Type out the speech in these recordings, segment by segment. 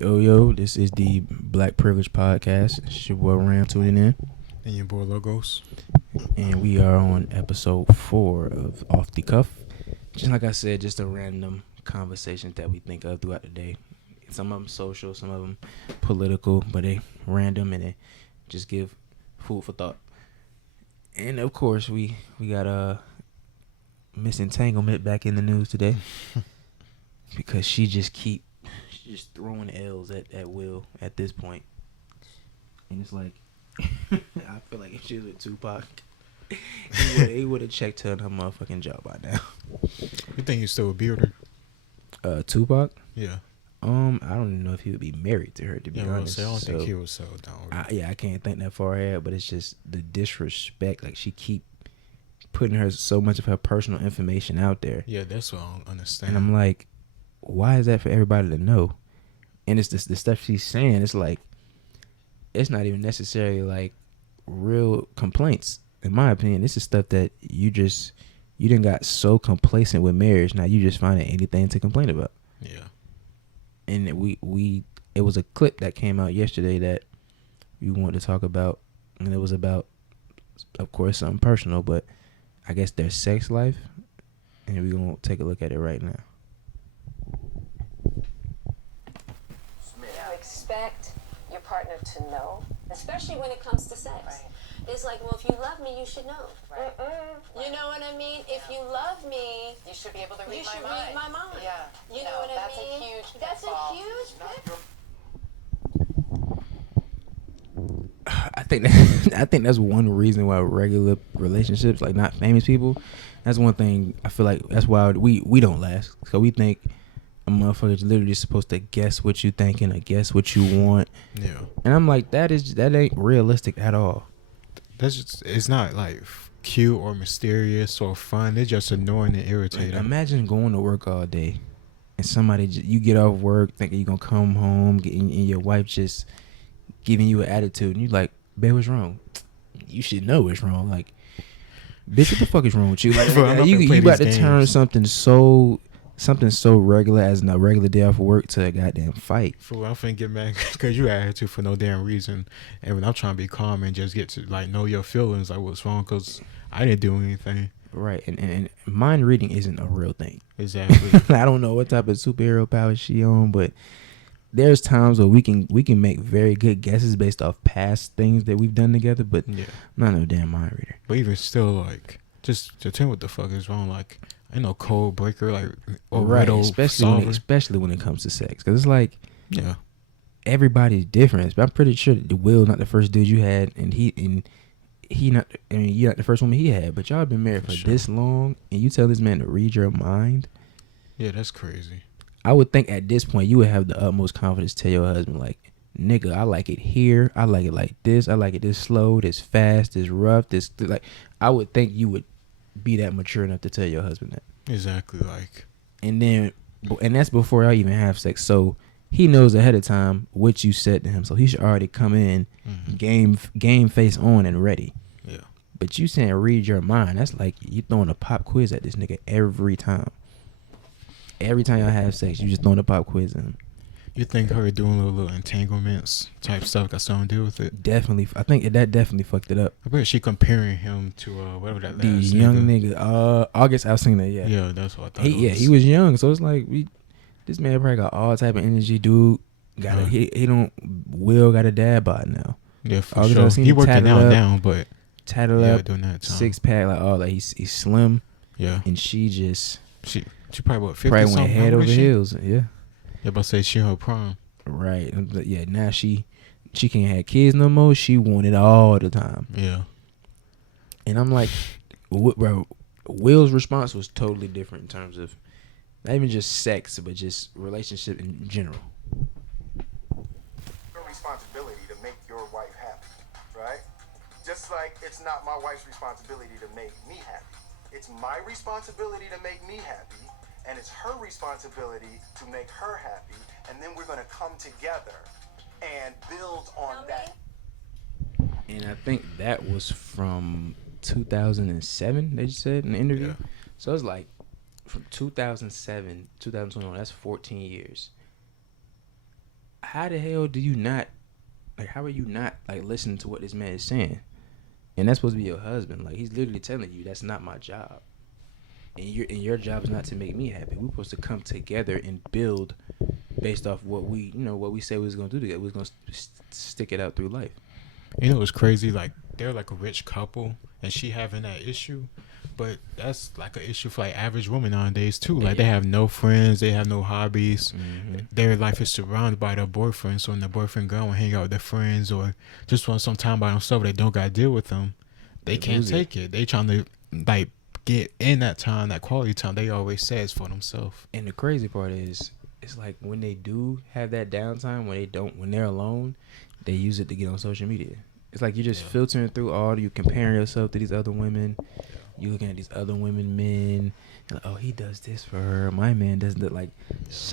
Yo, this is the Black Privilege Podcast. It's your boy Ram tuning in. And your boy Logos. And we are on episode 4 of Off the Cuff. Just like I said, just a random conversation that we think of throughout the day. Some of them social, some of them political, but they random and they just give food for thought. And of course, we got Miss Entanglement back in the news today because she just throwing L's at will at this point. And it's like, I feel like if she was with Tupac, he would have checked her in her motherfucking job by now. You think you still would be with her? Tupac? Yeah. I don't even know if he would be married to her, to be honest. I don't think he was so down with her. I can't think that far ahead, but it's just the disrespect. Like, she keep putting her so much of her personal information out there. Yeah, that's what I don't understand. And I'm like, why is that for everybody to know? And it's the stuff she's saying. It's like, it's not even necessarily like real complaints. In my opinion, this is stuff that you done got so complacent with marriage. Now you just finding anything to complain about. Yeah. And it was a clip that came out yesterday that we wanted to talk about, and it was about, of course, something personal, but I guess their sex life, and we're gonna take a look at it right now. You expect your partner to know, especially when it comes to sex. Right. It's like, well, if you love me, you should know. Right. You know what I mean? If you love me, You should be able to read you my should mind. read my mind. Yeah. You know what that's I mean? a huge That's pitfall. a huge pitfall. I think that's one reason why regular relationships, like not famous people, that's one thing I feel like that's why we don't last. So we think a motherfucker's literally supposed to guess what you thinking or guess what you want. Yeah. And I'm like, that ain't realistic at all. That's just, it's not like cute or mysterious or fun. It's just annoying and irritating. Like, imagine going to work all day and you get off work thinking you're gonna come home and your wife just giving you an attitude and you like, babe, what's wrong? You should know what's wrong. Like, bitch, what the fuck is wrong with you? Like, Bro, you about to games. turn something so regular as a regular day off work to a goddamn fight. Fool, I'm finna get mad because you had to for no damn reason. And when I'm trying to be calm and just get to like know your feelings, like what's wrong, because I didn't do anything. Right, and mind reading isn't a real thing. Exactly. I don't know what type of superhero power she on, but there's times where we can make very good guesses based off past things that we've done together, but Yeah. I'm not no damn mind reader. But even still, like, just to tell me what the fuck is wrong. Like, ain't no code breaker, like, or Right, riddle solver. especially when it comes to sex, because it's like, Yeah. everybody's different. But I'm pretty sure that Will not the first dude you had, and he not. I mean, you're not the first woman he had, but y'all been married for Sure. this long, and you tell this man to read your mind. Yeah, that's crazy. I would think at this point you would have the utmost confidence to tell your husband, like, nigga, I like it here, I like it like this, I like it this slow, this fast, this rough, this like. I would think you would be that mature enough to tell your husband that. Exactly, like. And that's before I even have sex. So he knows ahead of time what you said to him. So he should already come in game face on and ready. Yeah. But you saying read your mind, that's like you throwing a pop quiz at this nigga every time. Every time y'all have sex, you just throwing a pop quiz at him. You think her doing little entanglements type stuff got something to do with it? Definitely. I think that definitely fucked it up. I bet she comparing him to whatever that The last young nigga. August Alsina, yeah. Yeah, that's what I thought. He was young, so it's like this man probably got all type of energy, dude. Will got a dad bod now. Yeah, for August sure. Alsina He working tatted out up, now, but tatted yeah, up, during that time. 6-pack, like all that. He's slim, Yeah, and she just she probably what 50 probably something. went head over heels. Yeah, about to say she in her prime. right. But yeah, now she can't have kids no more. She want it all the time. Yeah, And I'm like, bro, Will's response was totally different in terms of not even just sex, but just relationship in general. Your responsibility to make your wife happy, right? Just like it's not my wife's responsibility to make me happy. It's my responsibility to make me happy, and it's her responsibility to make her happy, and then we're going to come together and build on that. And I think that was from 2007, they just said in the interview. Yeah. So it's like from 2007, 2021, that's 14 years. how the hell do you not, like, how are you not, like, listening to what this man is saying? And that's supposed to be your husband. Like, he's literally telling you that's not my job. And your job is not to make me happy. We're supposed to come together and build based off what we, what we say we was going to do together. We was going to stick it out through life. You know, it's crazy. Like, they're like a rich couple, and she having that issue. But that's like an issue for like average women nowadays too. Like they have no friends, they have no hobbies. Mm-hmm. Their life is surrounded by their boyfriend. So when their boyfriend go and hang out with their friends or just want some time by themselves, they don't gotta deal with them. They can't take it. They trying to like get in that time, that quality time. They always says for themselves. And the crazy part is, it's like when they do have that downtime, when they're alone, they use it to get on social media. It's like you're just filtering through you comparing yourself to these other women. You looking at these other women, men, and like, oh, he does this for her. My man doesn't do, like,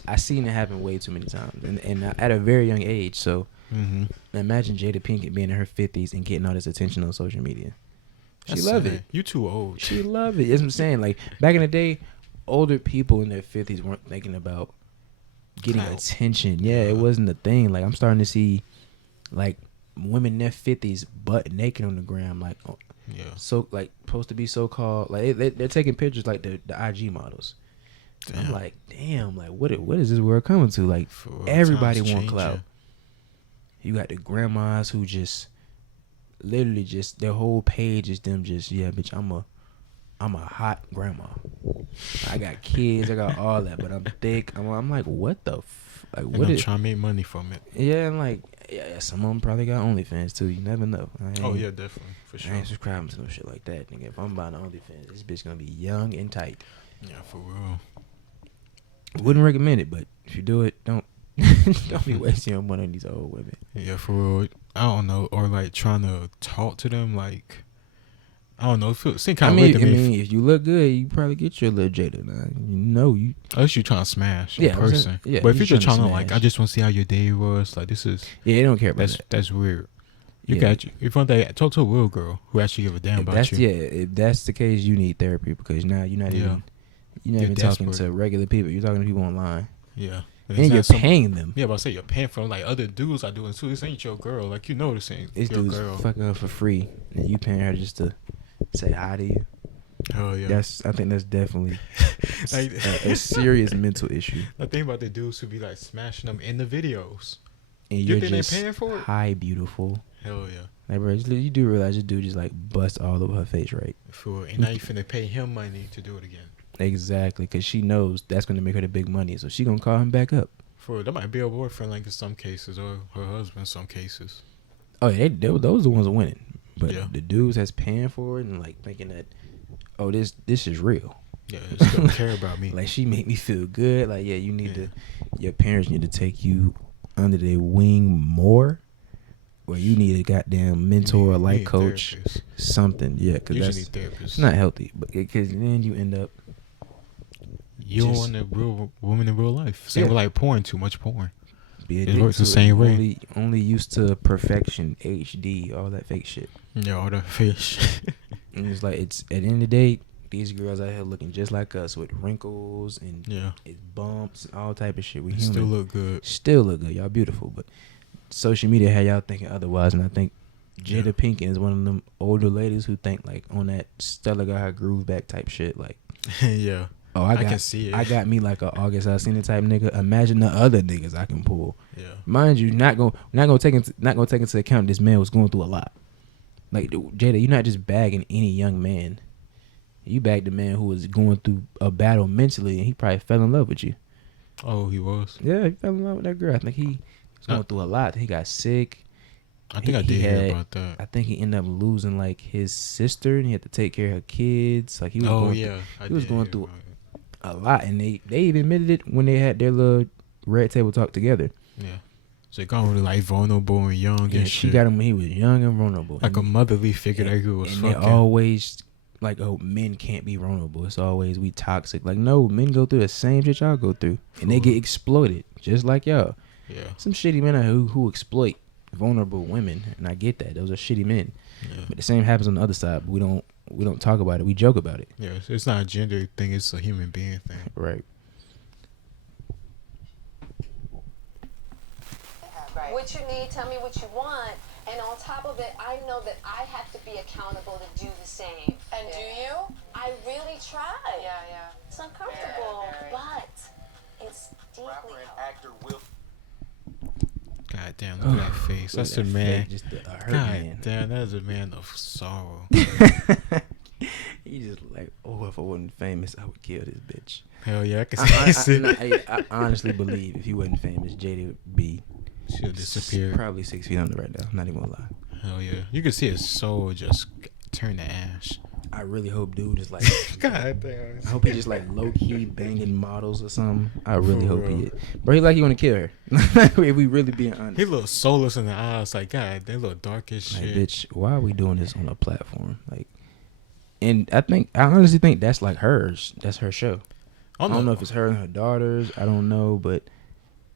I seen it happen way too many times, and at a very young age. So imagine Jada Pinkett being in her 50s and getting all this attention on social media. She love it. You too old. She love it. That's what I'm saying. Like, back in the day, older people in their 50s weren't thinking about getting attention. Yeah, it wasn't a thing. Like, I'm starting to see, like, women in their 50s butt naked on the gram, like, so, like, supposed to be so-called, like, they're taking pictures like the IG models. I'm like, damn, like, what is this world coming to? Like, everybody want clout. You got the grandmas who just literally just their whole page is them just, yeah, bitch, I'm a hot grandma. I got kids, I got all that, but I'm thick. I'm like, what the like, and what I'm is trying to make money from it. Yeah, and like, yeah, some of them probably got OnlyFans too. You never know. Oh yeah, definitely, for sure. I ain't subscribing to no shit like that, nigga. If I'm buying OnlyFans, this bitch gonna be young and tight. Yeah, for real. Wouldn't recommend it, but if you do it, don't be wasting your money on these old women. Yeah, for real. I don't know, or like trying to talk to them, like, I don't know. It seems kind of weird to me. I mean, if you look good, you probably get your little Jada. Now, you. Unless you trying to smash a person. Yeah, but if you're just trying to like, I just want to see how your day was. Like, this is. Yeah, they don't care about that. That's weird. You got you. If one day talk to a real girl who actually give a damn about you. Yeah, if that's the case, you need therapy because now you're not even talking to regular people. You're talking to people online. Yeah. And you're paying them. Yeah, but I say you're paying for them. Like, other dudes are doing too. This ain't your girl. Like, you know this ain't this your dude's girl. Fucking her for free, and you paying her just to say hi to you. Oh yeah. I think that's definitely like, a serious mental issue. The thing about the dudes who be like smashing them in the videos. And you you're think just they paying for it? Hi, beautiful. Hell yeah. Like, bro, you do realize this dude just like bust all over her face, right? And now you finna pay him money to do it again. Exactly, because she knows that's gonna make her the big money, so she gonna call him back up. That might be her boyfriend, like in some cases, or her husband in some cases. Oh, yeah, those are the ones winning. But the dudes that's paying for it and like thinking that, oh, this is real. Yeah, they still don't care about me. Like, she make me feel good. Like, yeah, you need to. Your parents need to take you under their wing more, or you need a goddamn mentor, or life coach, therapist. Something. Yeah, because that's it's not healthy. But because then you end up. You don't want a real woman in real life. Same with like porn, too much porn. It works the same way. Only used to perfection, HD, all that fake shit. Yeah, all that fake shit. And it's like, it's at the end of the day, these girls out here looking just like us with wrinkles and bumps and all type of shit. We human. Still look good. Y'all beautiful, but social media had y'all thinking otherwise. And I think Jada Pinkett is one of them older ladies who think like on that Stella got her groove back type shit. Like, yeah. Oh, I can see it. I got me like a August Alsina type nigga. Imagine the other niggas I can pull. Yeah. Mind you, not gonna take into account this man was going through a lot. Like, Jada, you're not just bagging any young man. You bagged a man who was going through a battle mentally, and he probably fell in love with you. Oh, he was? Yeah, he fell in love with that girl. I think he was going through a lot. He got sick. I think I did hear about that. I think he ended up losing like his sister, and he had to take care of her kids. Like, he was going through a lot, and they even admitted it when they had their little red table talk together. Yeah. So they got him really like vulnerable and young and she shit. got him when he was young and vulnerable. Like a motherly figure that he was fucking. And they always like, oh, men can't be vulnerable. It's always we toxic. Like, no, men go through the same shit y'all go through. And they get exploited just like y'all. Yeah. Some shitty men who exploit vulnerable women, and I get that. Those are shitty men. Yeah. But the same happens on the other side. But we don't talk about it. We joke about it. Yeah, it's not a gender thing. It's a human being thing. Right. Right. What you need, tell me what you want, and on top of it, I know that I have to be accountable to do the same. And do you? I really try. Yeah. It's uncomfortable, Very. but it's deeply Rapper and helpful. actor Will. God damn, look at that face. Look That's at a that man. face, just a hurt God man. damn, that is a man of sorrow. He just like, oh, if I wasn't famous, I would kill this bitch. Hell yeah, I can I, see I honestly believe if he wasn't famous, Jada would be she'll disappear. probably 6 feet under right now. I'm not even gonna lie. Hell yeah, you can see his soul just turn to ash. I really hope dude is like, God damn. I hope he just like low key banging models or something. I really For hope real. he is. Bro, he like he wanna kill her. If we really being honest. He look soulless in the eyes. Like God, they look dark as Like, shit. bitch, why are we doing this on a platform? Like, and I honestly think that's like hers. That's her show. I don't know if it's her and her daughters. I don't know, but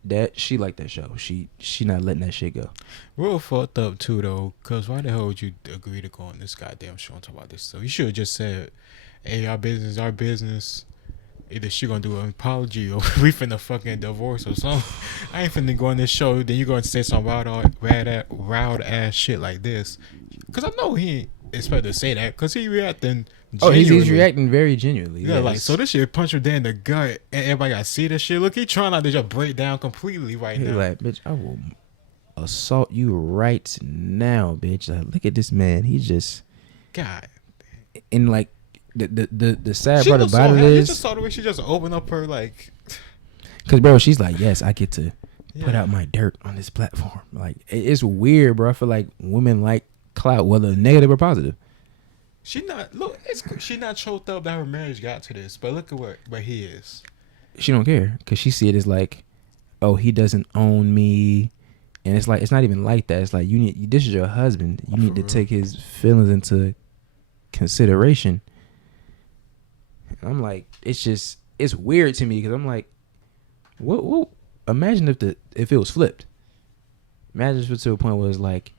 that she like that show. She not letting that shit go. Real fucked up too though, cause why the hell would you agree to go on this goddamn show and talk about this stuff? You should have just said, "Hey, our business. Either she gonna do an apology or we finna fucking divorce or something." I ain't finna go on this show. Then you gonna say some wild ass shit like this, cause I know he ain't expect to say that, cause he reacting. Oh, he's genuinely. reacting very genuinely. Yeah, like yes. so this shit punch him dead in the gut, and everybody gotta see this shit. Look, he trying not to just break down completely right He's now. like, bitch, I will assault you right now, bitch. Like, look at this man. He just God. and like the sad She part was about so it happy. You is, just saw the way she just opened up her like. cause bro, she's like, yes, I get to put Yeah. out my dirt on this platform. Like, it's weird, bro. I feel like women like clout, whether negative or positive. She not choked up that her marriage got to this, but look at where he is. She don't care because she see it as like, oh, he doesn't own me, and it's like it's not even like that. It's like this is your husband. You need to real. take his feelings into consideration. And I'm like, it's weird to me because I'm like, what? Imagine if it was flipped. Imagine if it's to a point where it's like,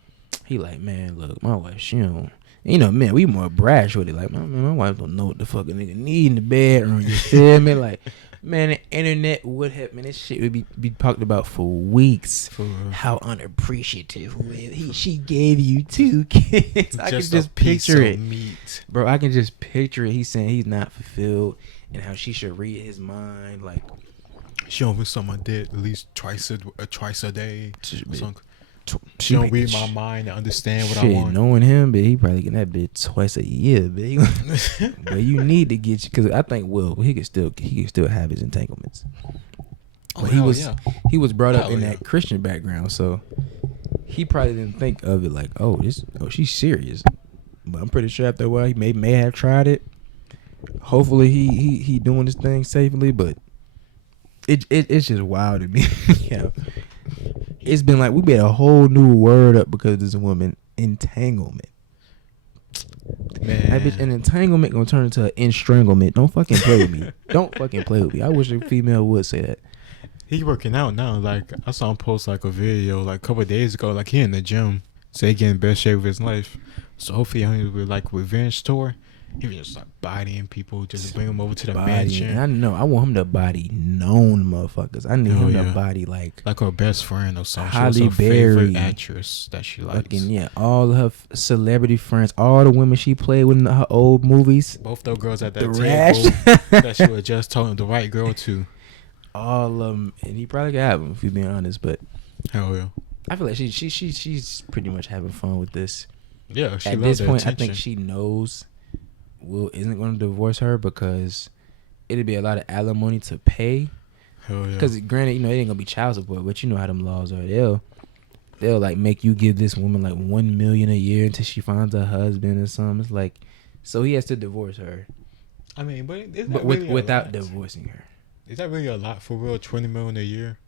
he like, man, look, my wife, she don't. You know, man, we more brash with it. Like, my wife don't know what the fuck a nigga need in the bedroom. You feel me? Like, man, the internet would have, man, this shit would be talked about for weeks. For real. How unappreciative she gave you 2 kids. I can a just piece picture of it. meat. Bro, I can just picture it. He's saying he's not fulfilled and how she should read his mind. Like, She don't be something I did at least twice a day. Or something. She she don't make read the my mind and understand what I shit, want. knowing him, but he probably getting that bitch twice a year, big. But you need to get you because I think he could still have his entanglements. Oh, But hell he was brought up Hell in yeah. that Christian background, so he probably didn't think of it like, oh, she's serious. But I'm pretty sure after a while he may have tried it. Hopefully he doing this thing safely, but it's just wild to me. Yeah. It's been like we made a whole new word up because there's a woman entanglement. Man. That bitch, an entanglement gonna turn into an enstranglement. Don't fucking play with me. Don't fucking play with me. I wish a female would say that. He working out now. Like I saw him post like a video like a couple of days ago. Like he in the gym, so he getting best shape of his life. So hopefully he with like revenge tour. He was just like bodying people, just bring them over to the Body, mansion. and I know I want him to body known motherfuckers. I need Oh, him yeah. to body like Like her best friend or something. Halle She was her favorite Berry. actress that she likes. fucking all her celebrity friends, all the women she played with in her old movies. Both those girls at that The table rash. that she was just talking the right girl to. All of them, and he probably could have them if you're being honest. But Hell yeah. I feel like she's pretty much having fun with this. Yeah, she At loves this the point, I attention. think she knows Will isn't going to divorce her because it'd be a lot of alimony to pay. Hell yeah. Because granted, it ain't gonna be child support, but you know how them laws are. They'll like make you give this woman like $1 million a year until she finds a husband or something. It's like, so he has to divorce her, I mean, but is that but really a without lot? divorcing her. Is that really a lot for real? 20 million a year.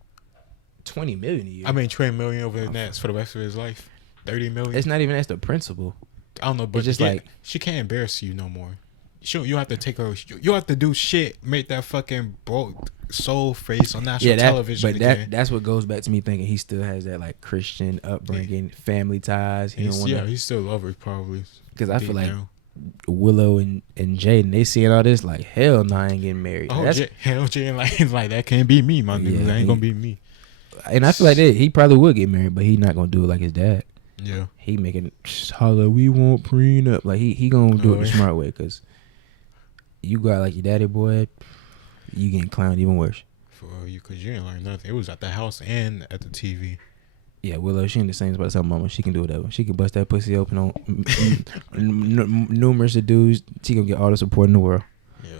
$20 million a year. I mean, 20 million over the next for the rest of his life. 30 million. it's not even that's the principle. I don't know, but just yeah, like- she can't embarrass you no more. You have to take her. You have to do shit. Make that fucking broke soul face on national television but again. that's what goes back to me thinking he still has that like Christian upbringing, family ties. He don't want to, he still love her probably. because I feel deep like down. Willow and Jaden, they seeing all this like, hell no, I ain't getting married. Oh, That's Jay like that can't be me, my nigga. Yeah, That ain't gonna be me. And I feel like he probably would get married, but he not gonna do it like his dad. Yeah. He making holler, we want prenup. Like he gonna do it the smart way, cause you got like your daddy boy, you getting clowned even worse. For you, cause you didn't learn nothing. It was at the house and at the TV. Yeah, Willow, she ain't the same as her mama. She can do whatever. She can bust that pussy open on numerous of dudes. She gonna get all the support in the world. Yeah.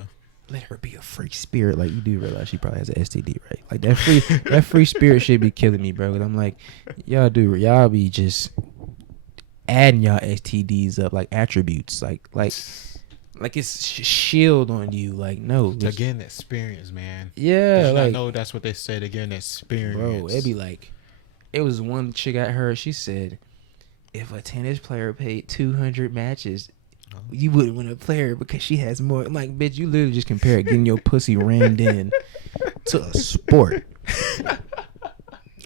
Let her be a free spirit. Like, you do realize she probably has an STD, right? Like that free spirit shit be killing me, bro. Cause I'm like, y'all be just adding y'all STDs up like attributes, like it's shield on you. Like, no, They're getting experience, man. Yeah, like, I like, know that's what they say. They're getting experience, bro. It'd be like, it was one chick I heard. She said, if a tennis player paid 200 matches, you wouldn't want to play her because she has more. I'm like, bitch, you literally just compared getting your pussy rammed in to a sport.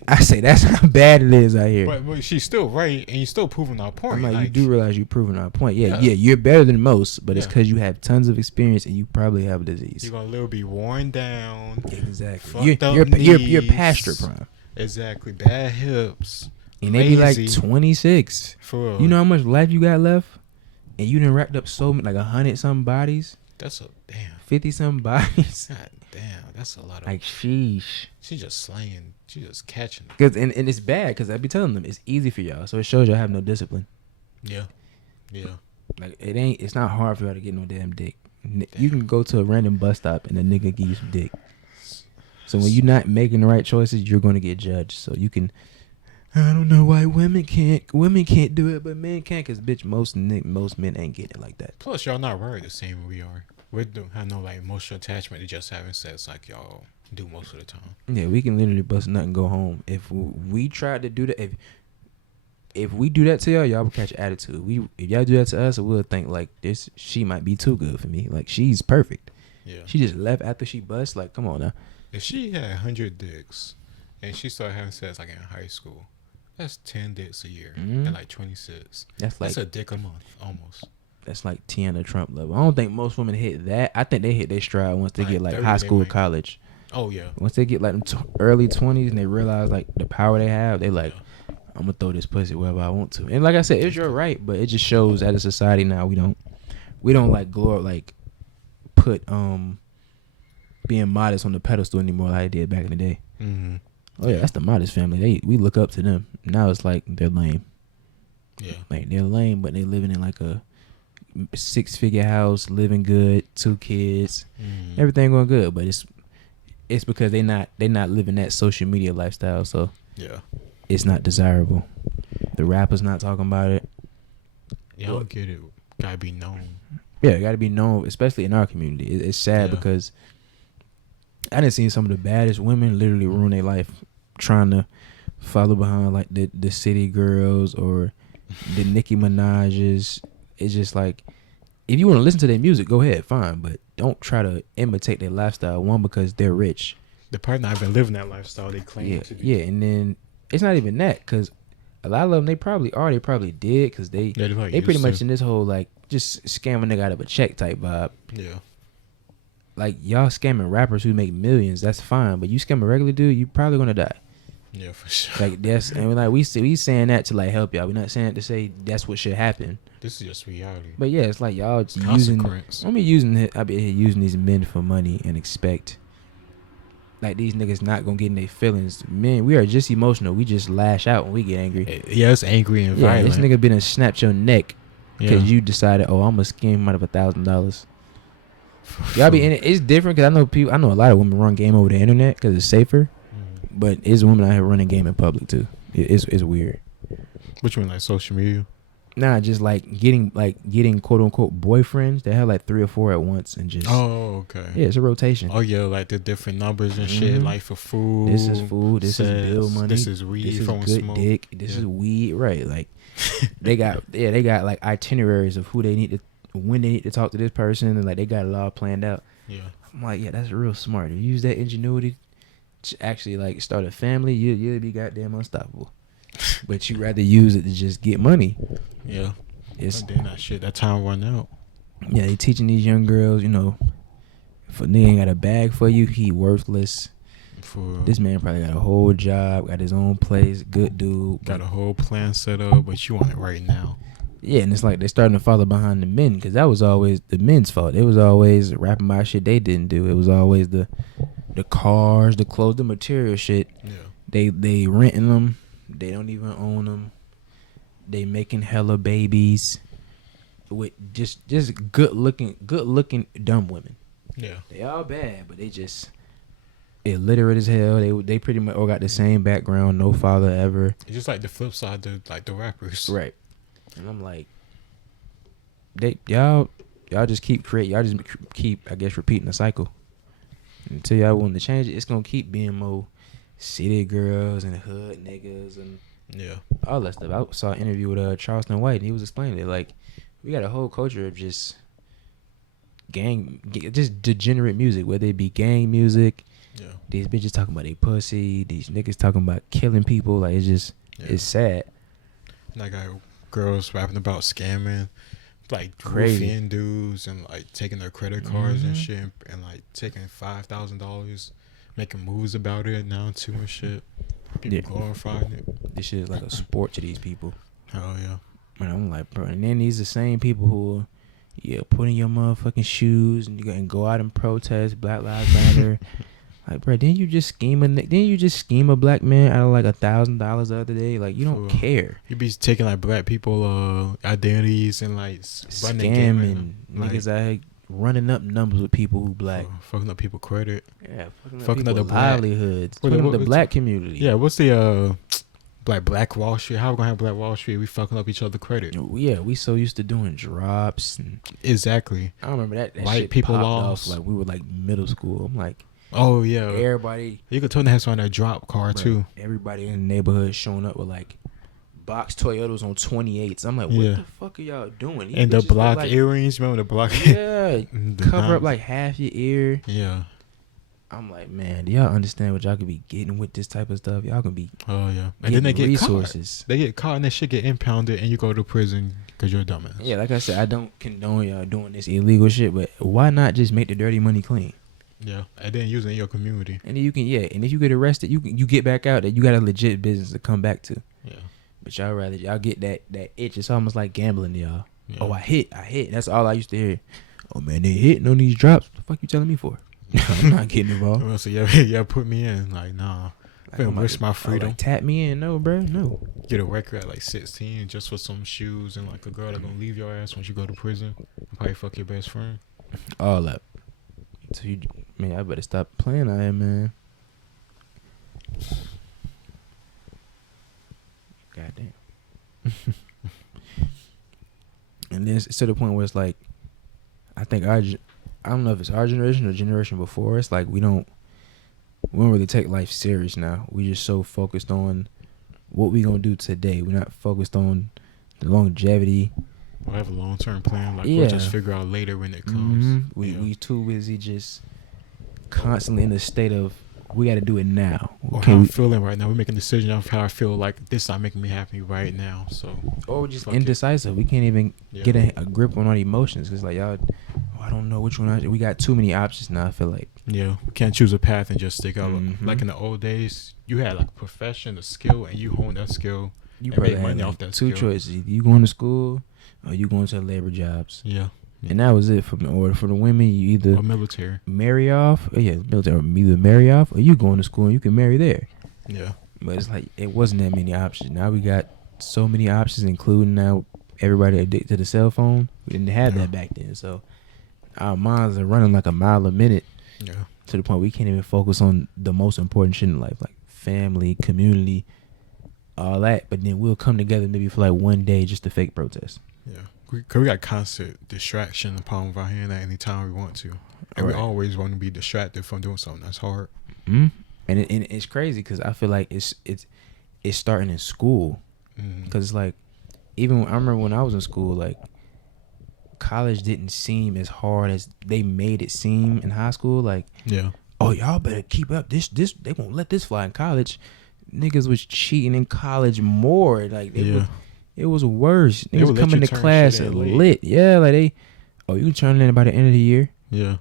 I say that's how bad it is out here. But she's still right, and you're still proving our point. I'm like, you do realize you're proving our point. Yeah, you're better than most, but it's because you have tons of experience and you probably have a disease. You're gonna literally be worn down. Exactly. You're past your prime. Exactly. Bad hips. And they be like 26. For real. You know how much life you got left? And you done racked up so many, like 100-something bodies. That's a damn. 50-something bodies. God damn, that's a lot of. Like, sheesh. She just slaying. She just catching. Cause and it's bad because I be telling them it's easy for y'all, so it shows y'all have no discipline. Yeah. Like, it's not hard for y'all to get no damn dick. You can go to a random bus stop and a nigga give you some dick. So when you're not making the right choices, you're gonna get judged. So you can. I don't know why women can't do it, but men can, cause bitch, most men ain't getting it like that. Plus, y'all not worried the same way we are. We don't have no like emotional attachment to just having sex like y'all do most of the time. Yeah, we can literally bust a nut and go home. If we tried to do that, if we do that to y'all will catch attitude. If y'all do that to us, we'll think like this. She might be too good for me. Like, she's perfect. Yeah. She just left after she bust. Like, come on now. If she had 100 dicks and she started having sex like in high school, that's 10 dicks a year and like 26. That's a dick a month almost. That's like Tiana Trump level. I don't think most women hit that. I think they hit their stride once they get like high school or college. Oh yeah. Once they get like early 20s and they realize like the power they have, they like, I'm gonna throw this pussy wherever I want to. And like I said, it's your right, but it just shows as a society now we don't like put being modest on the pedestal anymore like I did back in the day. Mm-hmm. Oh yeah, that's the modest family. We look up to them. Now it's like they're lame. Yeah, like they're lame, but they living in like a 6-figure house, living good, 2 kids, everything going good. But it's because they not living that social media lifestyle. So yeah, it's not desirable. The rappers not talking about it. Yeah, I don't get it. Gotta be known. Yeah, it gotta be known, especially in our community. It's sad because I done seen some of the baddest women literally ruin their life trying to follow behind like the city girls or the Nicki Minaj's. It's just like, if you want to listen to their music, go ahead, fine, but don't try to imitate their lifestyle. One, because they're rich. The part not even living that lifestyle they claim to be. Yeah, and then it's not even that, because a lot of them they probably did, because they pretty much in this whole like just scam a nigga out of a check type vibe. Yeah. Like, y'all scamming rappers who make millions, that's fine, but you scam a regular dude, you probably gonna die. Yeah, for sure. Like, that's, and like we saying that to like help y'all. We're not saying it to say that's what should happen. This is just reality. But yeah, it's like y'all just using these men for money and expect like these niggas not gonna get in their feelings. Men, we are just emotional. We just lash out when we get angry. Yeah, it's angry and violent. This nigga been snapped your neck because you decided, oh, I'm gonna scam him out of $1,000. Y'all be in it. It's different because I know a lot of women run game over the internet because it's safer. But it's women out here running game in public too. It's weird. Which one, like social media? Nah, just like getting quote unquote boyfriends that have like 3 or 4 at once and just. Oh, okay. Yeah, it's a rotation. Oh yeah, like the different numbers and shit. Like for food. This is food. This is bill money. This is weed. This is good smoke. dick. This is weed. Right? Like they got like itineraries of who they need to, when they need to talk to this person, and like they got it all planned out. Yeah. I'm like, yeah, that's real smart. You use that ingenuity to actually like start a family, you'll be goddamn unstoppable. But you rather use it to just get money. Yeah. It's then that shit, that time run out. Yeah, they teaching these young girls, if a nigga ain't got a bag for you, he worthless. This man probably got a whole job, got his own place, good dude. Got a whole plan set up, but you want it right now. Yeah, and it's like they're starting to follow behind the men because that was always the men's fault. It was always rapping about shit they didn't do. It was always the cars, the clothes, the material shit. Yeah. They renting them. They don't even own them. They making hella babies with just good looking dumb women. Yeah. They all bad, but they just illiterate as hell. They pretty much all got the same background. No father ever. It's just like the flip side to like the rappers. Right. And I'm like, y'all just keep I guess repeating the cycle until y'all want to change it. It's gonna keep being more city girls and hood niggas and all that stuff. I saw an interview with Charleston White and he was explaining it like we got a whole culture of just just degenerate music, whether it be gang music. Yeah. These bitches talking about they pussy. These niggas talking about killing people. Like it's sad. And I got girls rapping about scamming, like Crazy roofing dudes and like taking their credit cards and shit, and like taking $5,000, making movies about it now too and shit. People glorifying it. This shit is like a sport to these people. Oh yeah. And I'm like, bro. And then these the same people who, put in your motherfucking shoes and go out and protest Black Lives Matter. Like, bro, didn't you just scheme a black man out of like $1,000 the other day? Like, you don't care. You be taking like black people identities and like scamming niggas out here running up numbers with people who black, fucking up people credit. Yeah, fucking up the livelihoods, fucking up the black community. Yeah, what's the Black Wall Street? How we gonna have Black Wall Street? We fucking up each other credit. Yeah, we so used to doing drops and exactly. I remember that white shit people lost. Like we were like middle school. I'm like. Oh yeah, everybody. You could turn the heads on that drop car too. Everybody in the neighborhood showing up with like box Toyotas on 28s. I'm like, what the fuck are y'all doing? And the block earrings. Remember the block? Yeah, cover up like half your ear. Yeah. I'm like, man, do y'all understand what y'all could be getting with this type of stuff? Y'all can be. Oh yeah, and then they get resources. Caught. They get caught and that shit get impounded, and you go to prison because you're a dumbass. Yeah, like I said, I don't condone y'all doing this illegal shit, but why not just make the dirty money clean? Yeah, and then use it in your community. And then you can, and if you get arrested, you get back out there. You got a legit business to come back to. Yeah. But y'all get that itch. It's almost like gambling to y'all. Yeah. Oh, I hit. That's all I used to hear. Oh man, they hitting on these drops. What the fuck you telling me for? I'm not getting involved. Well, so yeah, put me in. Like nah, like, I'm risk my freedom. Like, tap me in, no, bro, no. Get a record at like 16 just for some shoes and like a girl that gonna leave your ass once you go to prison. And probably fuck your best friend. All that. So I better stop playing out here, man. Goddamn. And then it's to the point where it's like, I think I don't know if it's our generation or generation before. It's like we don't really take life serious now. We just so focused on what we gonna do today. We're not focused on the longevity. We'll have a long-term plan. Like we'll just figure out later when it comes. We too busy just constantly in the state of we got to do it now. Or how I'm feeling right now. We're making decisions of how I feel like this not making me happy right now. So or we're just indecisive. We can't even get a grip on our emotions. It's like y'all, I don't know which one. We got too many options now. I feel like we can't choose a path and just stick out. Like in the old days, you had like a profession, a skill, and you honed that skill. You probably make money off that skill. Two choices: either you going to school or you going to labor jobs. Yeah. And that was it for the women. You either or military marry off, military, or either marry off, or you going to school and you can marry there. Yeah, but it's like it wasn't that many options. Now we got so many options, including now everybody addicted to the cell phone. We didn't have that back then, so our minds are running like a mile a minute. Yeah, to the point we can't even focus on the most important shit in life, like family, community, all that. But then we'll come together maybe for like one day just to fake protest. Yeah. Because we got constant distraction in the palm of our hand at any time we want to. And we always want to be distracted from doing something that's hard. Mm-hmm. And it's crazy because I feel like it's starting in school. Because it's like, I remember when I was in school, like, college didn't seem as hard as they made it seem in high school. Like, oh, y'all better keep up. This they won't let this fly in college. Niggas was cheating in college more. Like, it was worse. Niggas coming to class lit. Yeah, like you can turn in by the end of the year. Yeah.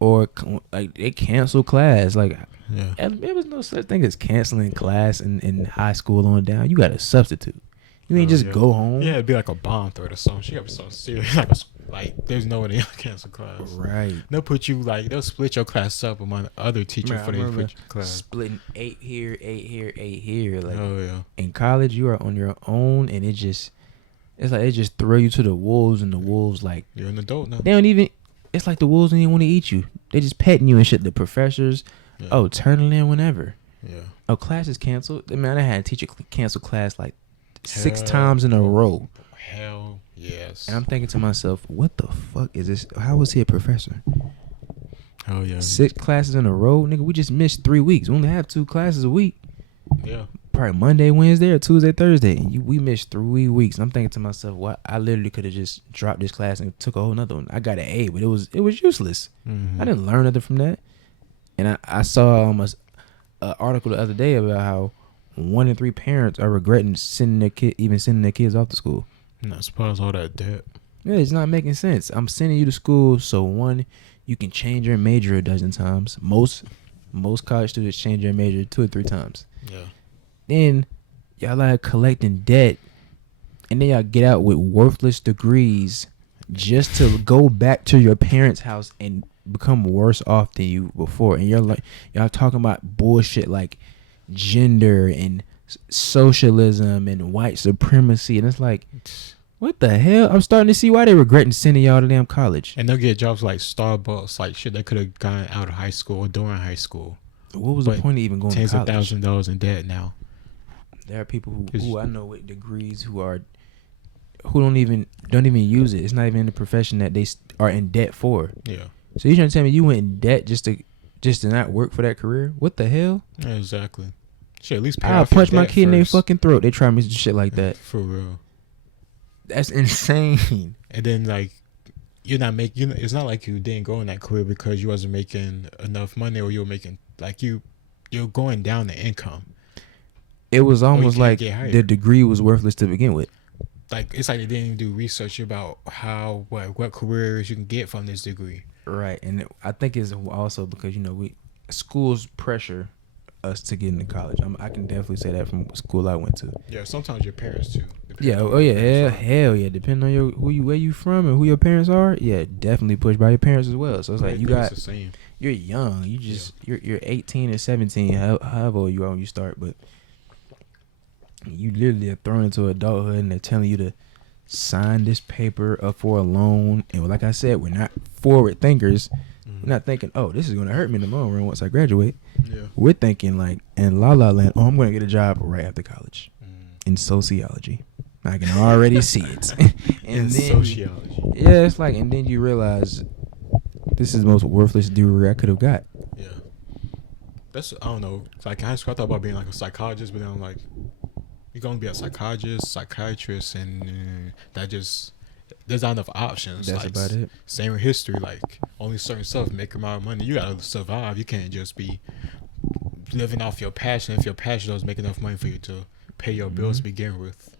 or like they cancel class. Like, Yeah. there was no such thing as canceling class in high school on down. You got to substitute. You ain't just go home. Yeah, it'd be like a bomb threat or something. She got to be so serious. Like there's no way they cancel class. Right. They'll put you they'll split your class up among other teachers for their class. Splitting 8 here, 8 here, 8 here. Like, oh yeah. in college, you are on your own, and it's like they just throw you to the wolves, and the wolves like You're an adult now. they don't even. It's like the wolves don't even want to eat you. They just petting you and shit. The professors, turn it in whenever. Yeah. Oh, class is canceled. Man, I had a teacher cancel class like 6 times in a row. Hell yes. And I'm thinking to myself, what the fuck is this? How was he a professor? Hell yeah. 6 classes in a row, nigga. We just missed 3 weeks. We only have 2 classes a week. Yeah. Probably Monday, Wednesday, or Tuesday, Thursday. And we missed 3 weeks. And I'm thinking to myself, what? I literally could have just dropped this class and took a whole nother one. I got an A, but it was useless. Mm-hmm. I didn't learn nothing from that. And I saw an article the other day about how 1 in 3 parents are regretting sending their kids off to school. I'm not surprised all that debt. Yeah, it's not making sense. I'm sending you to school so one, you can change your major a dozen times. Most college students change their major 2 or 3 times. Yeah. Then y'all like collecting debt, and then y'all get out with worthless degrees just to go back to your parents' house and become worse off than you before. And y'all talking about bullshit like gender and socialism and white supremacy, and it's like, what the hell? I'm starting to see why they regretting sending y'all to damn college. And they'll get jobs like Starbucks, like shit they could have gotten out of high school or during high school. What was the point of even going to college? Tens of thousands of dollars in debt now. There are people who I know with degrees who don't even use it. It's not even in the profession that they are in debt for. Yeah. So you trying to tell me you went in debt just to not work for that career? What the hell? Yeah, exactly. Shit, at least pay I'll off your punch my debt kid in their first. fucking throat. They try me some shit like that. For real. That's insane. And then like it's not like you didn't go in that career because you wasn't making enough money, or you were making like you're going down the income. It was almost like the degree was worthless to begin with. Like it's like they didn't even do research about what careers you can get from this degree. Right, and I think it's also because schools pressure us to get into college. I can definitely say that from school I went to. Yeah, sometimes your parents too. Yeah, hell yeah. Depending on where you from and who your parents are, yeah, definitely pushed by your parents as well. So it's like you're young. You just you're 18 or 17, however old you are when you start, but you literally are thrown into adulthood and they're telling you to sign this paper up for a loan. And like I said, we're not forward thinkers. Mm-hmm. We're not thinking, oh, this is going to hurt me in the long run once I graduate. Yeah. We're thinking like in La La Land, I'm going to get a job right after college in sociology. I can already see it. And then, sociology. Yeah, it's like, and then you realize this is the most worthless degree I could have got. Yeah. That's, I don't know. It's like in high school, I thought about being like a psychologist, but then I'm like, you're going to be a psychiatrist, and there's not enough options. That's like, about it. Same with history. Like, only certain stuff make a lot of money. You got to survive. You can't just be living off your passion if your passion doesn't make enough money for you to pay your bills to begin with.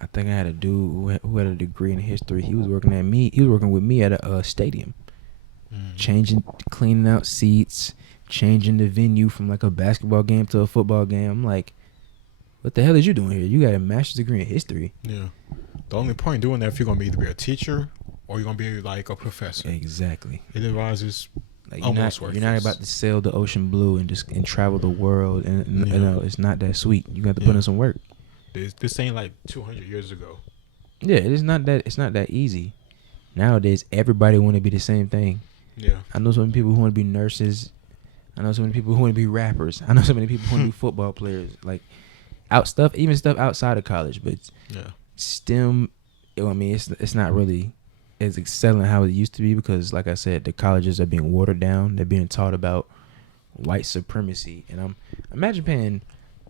I think I had a dude who had a degree in history. He was working with me at a stadium, cleaning out seats, changing the venue from like a basketball game to a football game. I'm like, what the hell is you doing here? You got a master's degree in history. Yeah. The only point doing that if you're gonna be either a teacher or you're gonna be like a professor. Exactly. Otherwise, it's like almost you're not about to sail the ocean blue and travel the world, and it's not that sweet. You got to put in some work. This ain't like 200 years ago. Yeah, it's not that easy. Nowadays, everybody want to be the same thing. Yeah. I know so many people who want to be nurses. I know so many people who want to be rappers. I know so many people who want to be football players. Like even stuff outside of college, but STEM. I mean, it's not really as excelling how it used to be because, like I said, the colleges are being watered down. They're being taught about white supremacy, and imagine paying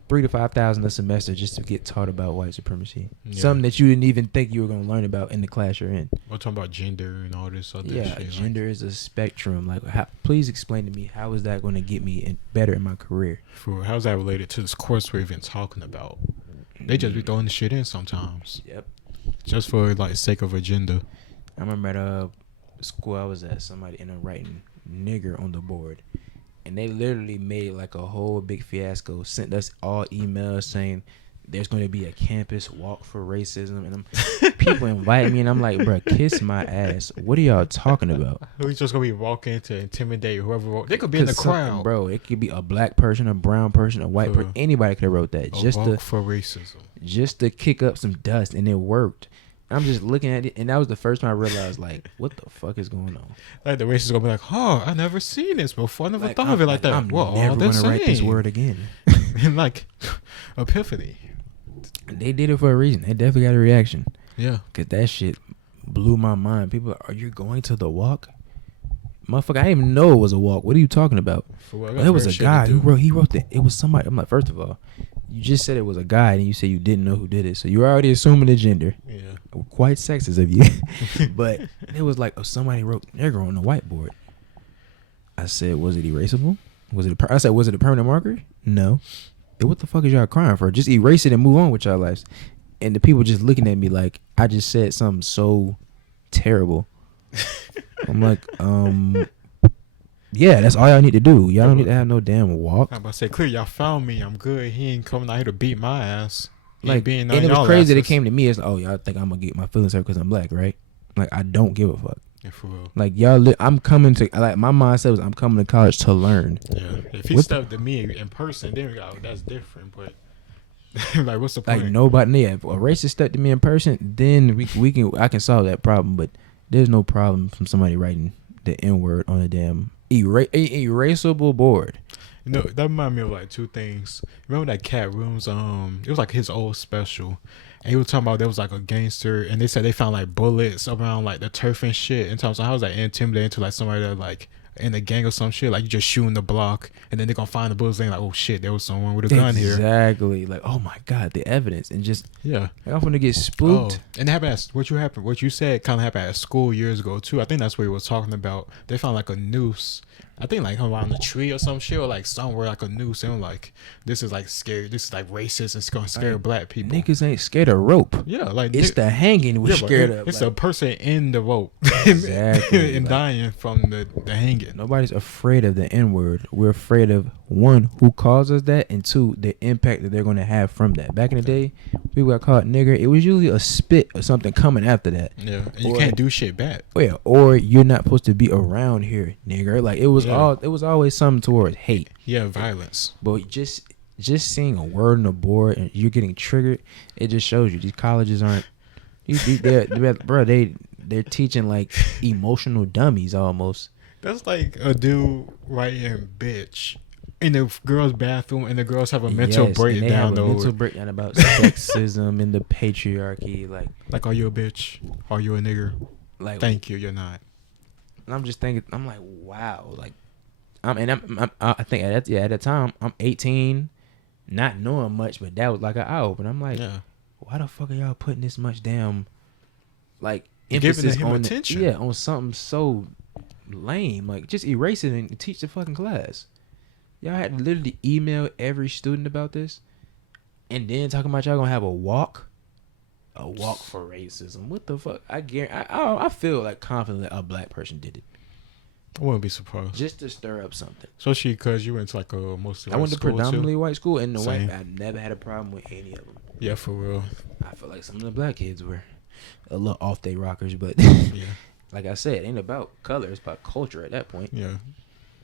$3,000 to $5,000 a semester just to get taught about white supremacy. Yeah. Something that you didn't even think you were going to learn about in the class you're in. We're talking about gender and all this other shit. Yeah, gender is a spectrum. Like, please explain to me, how is that going to get me better in my career? How's that related to this course we're even talking about? They just be throwing the shit in sometimes. Yep. Just for like sake of agenda. I remember at a school I was at, somebody ended up writing nigger on the board. And they literally made like a whole big fiasco, sent us all emails saying there's going to be a campus walk for racism. And people invite me, and I'm like, bro, kiss my ass. What are y'all talking about? Who's just going to be walking to intimidate whoever? They could be in the crowd. Bro, it could be a black person, a brown person, a white person. Anybody could have wrote that. For racism. Just to kick up some dust, and it worked. I'm just looking at it, and that was the first time I realized, like, what the fuck is going on? Like, the racist gonna be like, oh, I never seen this before. I never thought of it like that. I'm never gonna write this word again. And like, epiphany. They did it for a reason. They definitely got a reaction. Yeah. Because that shit blew my mind. People are like, are you going to the walk? Motherfucker, I didn't even know it was a walk. What are you talking about? It was a guy who wrote that. It was somebody. I'm like, first of all, you just said it was a guy, and you said you didn't know who did it. So you're already assuming the gender. Yeah. Quite sexist of you. But it was like, somebody wrote nigger on the whiteboard. I said, was it erasable? I said, was it a permanent marker? No. Then what the fuck is y'all crying for? Just erase it and move on with y'all lives. And the people just looking at me like I just said something so terrible. I'm like, yeah, that's all y'all need to do. Y'all don't need to have no damn walk. I'm about to say, clear, y'all found me. I'm good. He ain't coming out here to beat my ass. Like, and it was crazy that it came to me as, oh, y'all think I'm gonna get my feelings hurt because I'm black, right? Like, I don't give a fuck. Yeah, for real. Like, y'all, I'm coming to, like, my mindset was I'm coming to college to learn. Yeah. If he stepped to me in person, then we go, that's different. But like, what's the point? Like, nobody, yeah, if a racist stepped to me in person, then I can solve that problem. But there's no problem from somebody writing the N-word on a damn erasable board. You know, that reminded me of like two things. Remember that Cat Rooms? It was like his old special. And he was talking about there was like a gangster, and they said they found like bullets around like the turf and shit. And talking about how was like intimidating to like somebody that like in a gang or some shit. Like you just shooting the block, and then they're gonna find the bullets. And like, oh shit, there was someone with a gun here. Exactly. Like, oh my god, the evidence, and just yeah. Like, I'm gonna get spooked. Oh, and it happened. What you said kind of happened at school years ago too. I think that's what he was talking about. They found like a noose. I think like around the tree or some shit, or like somewhere like a noose. And like, this is like scary. This is like racist. It's gonna scare black people. Niggas ain't scared of rope. Yeah, like it's the hanging we're scared of. It's like, a person in the rope, exactly, and like, dying from the hanging. Nobody's afraid of the N-word. We're afraid of, one, who calls us that, and two, the impact that they're gonna have from that. Back in the day, people got called nigger. It was usually a spit or something coming after that. Yeah, and you can't do shit back. Yeah, or you're not supposed to be around here, nigger. Like it was always something towards hate. Yeah, violence. But just seeing a word on the board and you're getting triggered, it just shows you these colleges aren't. They're teaching like emotional dummies almost. That's like a dude writing bitch in the girls' bathroom, and the girls have a mental breakdown. Mental breakdown about sexism and the patriarchy. Like, are you a bitch? Are you a nigger? Like, thank you, you're not. And I'm just thinking, I'm like, wow, like, I think at that time I'm 18, not knowing much, but that was like an eye opener. I'm like, why the fuck are y'all putting this much damn like emphasis on attention? On something so lame. Like, just erase it and teach the fucking class. Y'all had to literally email every student about this, and then talking about y'all gonna have a walk for racism. What the fuck? I feel like confident that a black person did it. I wouldn't be surprised. Just to stir up something. Especially because you went to like a mostly white school. I went to predominantly white school, and the white, I never had a problem with any of them. Yeah, for real. I feel like some of the black kids were a little off their rockers, but yeah, like I said, it ain't about color. It's about culture at that point. Yeah,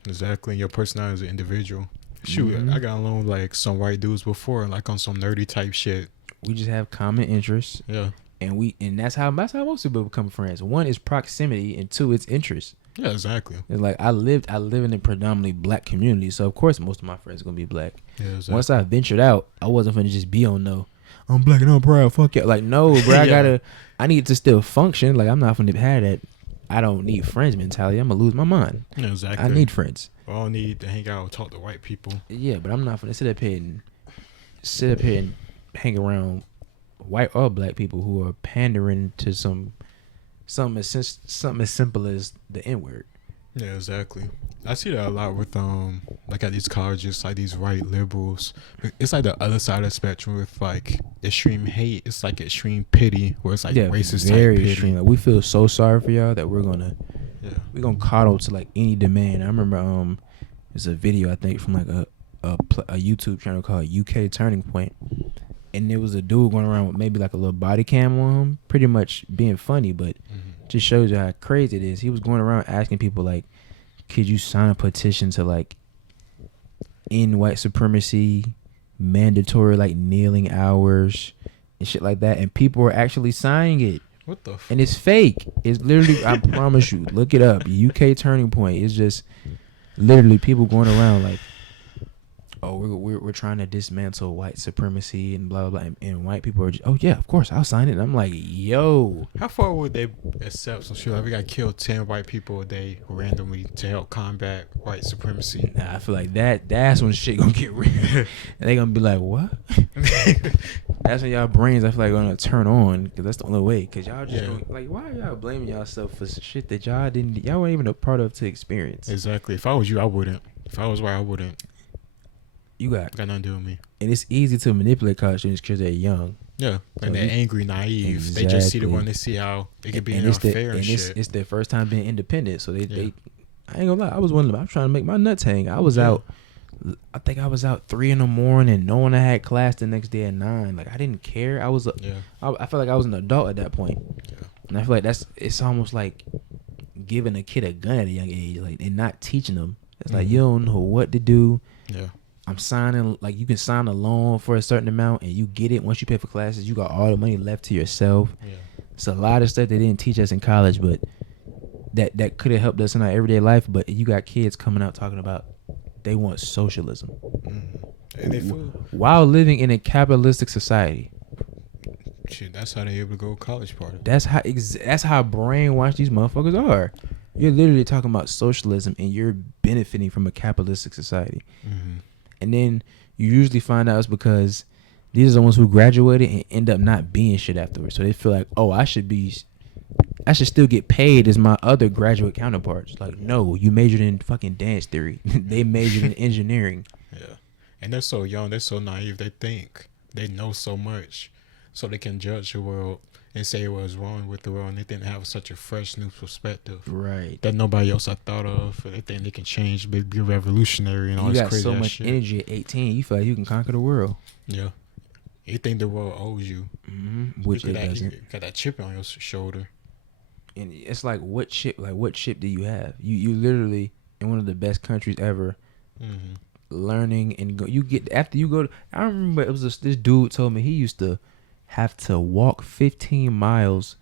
exactly. And your personality as an individual. Shoot, I got along with like some white dudes before, like on some nerdy type shit. We just have common interests. Yeah. And that's how most people become friends. One is proximity, and two, it's interest. Yeah, exactly. It's like I live in a predominantly black community, so of course most of my friends are gonna be black. Yeah, exactly. Once I ventured out, I wasn't gonna just be on no, I'm black and I'm proud. Fuck it. Like, no, bro. I need to still function. Like, I'm not gonna have that. I don't need friends mentality. I'm gonna lose my mind. Yeah, exactly. I need friends. We all need to hang out and talk to white people. Yeah, but I'm not gonna sit up here and hang around white or black people who are pandering to something as simple as the N-word. Yeah, exactly. I see that a lot with like at these colleges, like these white liberals. It's like the other side of the spectrum with like extreme hate. It's like extreme pity, where it's like racist very type pity. Extreme. Like, we feel so sorry for y'all that we're gonna We gonna coddle to like any demand. I remember there's a video I think from like a YouTube channel called UK Turning Point, and there was a dude going around with maybe like a little body cam on him, pretty much being funny, but just shows you how crazy it is. He was going around asking people like, could you sign a petition to like end white supremacy, mandatory like kneeling hours and shit like that, and people are actually signing it. What the and it's fake. It's literally, I promise you, look it up. UK Turning Point. It's just literally people going around like, oh, we're trying to dismantle white supremacy and blah blah blah, and white people are just, oh yeah, of course I'll sign it. And I'm like, yo, how far would they accept some shit like we got killed 10 white people a day randomly to help combat white supremacy? Nah, I feel like that's when shit gonna get real. And they gonna be like, what? That's when y'all brains, I feel like, gonna turn on, because that's the only way. Because y'all just like, why are y'all blaming yourself for shit that y'all weren't even a part of to experience? Exactly. If I was you, I wouldn't. If I was white, I wouldn't. You got nothing to do with me. And it's easy to manipulate college students because they're young. Yeah, and they're angry, naive. Exactly. They just see the one. They see how it could be unfair and shit. It's their first time being independent, so they I ain't gonna lie, I was one of them. I'm trying to make my nuts hang. I was out. I think I was out 3 a.m, knowing I had class the next day at 9. Like I didn't care. I was. I felt like I was an adult at that point. Yeah. And I feel like it's almost like giving a kid a gun at a young age, like, and not teaching them. It's like you don't know what to do. Yeah. I'm signing, like, you can sign a loan for a certain amount and you get it once you pay for classes. You got all the money left to yourself. Yeah. It's a lot of stuff they didn't teach us in college, but that could have helped us in our everyday life. But you got kids coming out talking about they want socialism. And they feel while living in a capitalistic society. Shit, that's how they able to go to college party. That's how brainwashed these motherfuckers are. You're literally talking about socialism and you're benefiting from a capitalistic society. And then you usually find out it's because these are the ones who graduated and end up not being shit afterwards. So they feel like, oh, I should still get paid as my other graduate counterparts. Like, no, you majored in fucking dance theory. They majored in engineering. Yeah. And they're so young, they're so naive, they think they know so much so they can judge the world and say what's wrong with the world, and they didn't have such a fresh new perspective, right? That nobody else had thought of. They think they can change, be revolutionary, and all this crazy shit. You got so much energy at 18. You feel like you can conquer the world. Yeah, you think the world owes you, which it doesn't. You got that chip on your shoulder, and it's like, what chip? Like, what chip do you have? You literally in one of the best countries ever, learning and go. You get after you go to. I remember it was this dude told me he used to have to walk 15 miles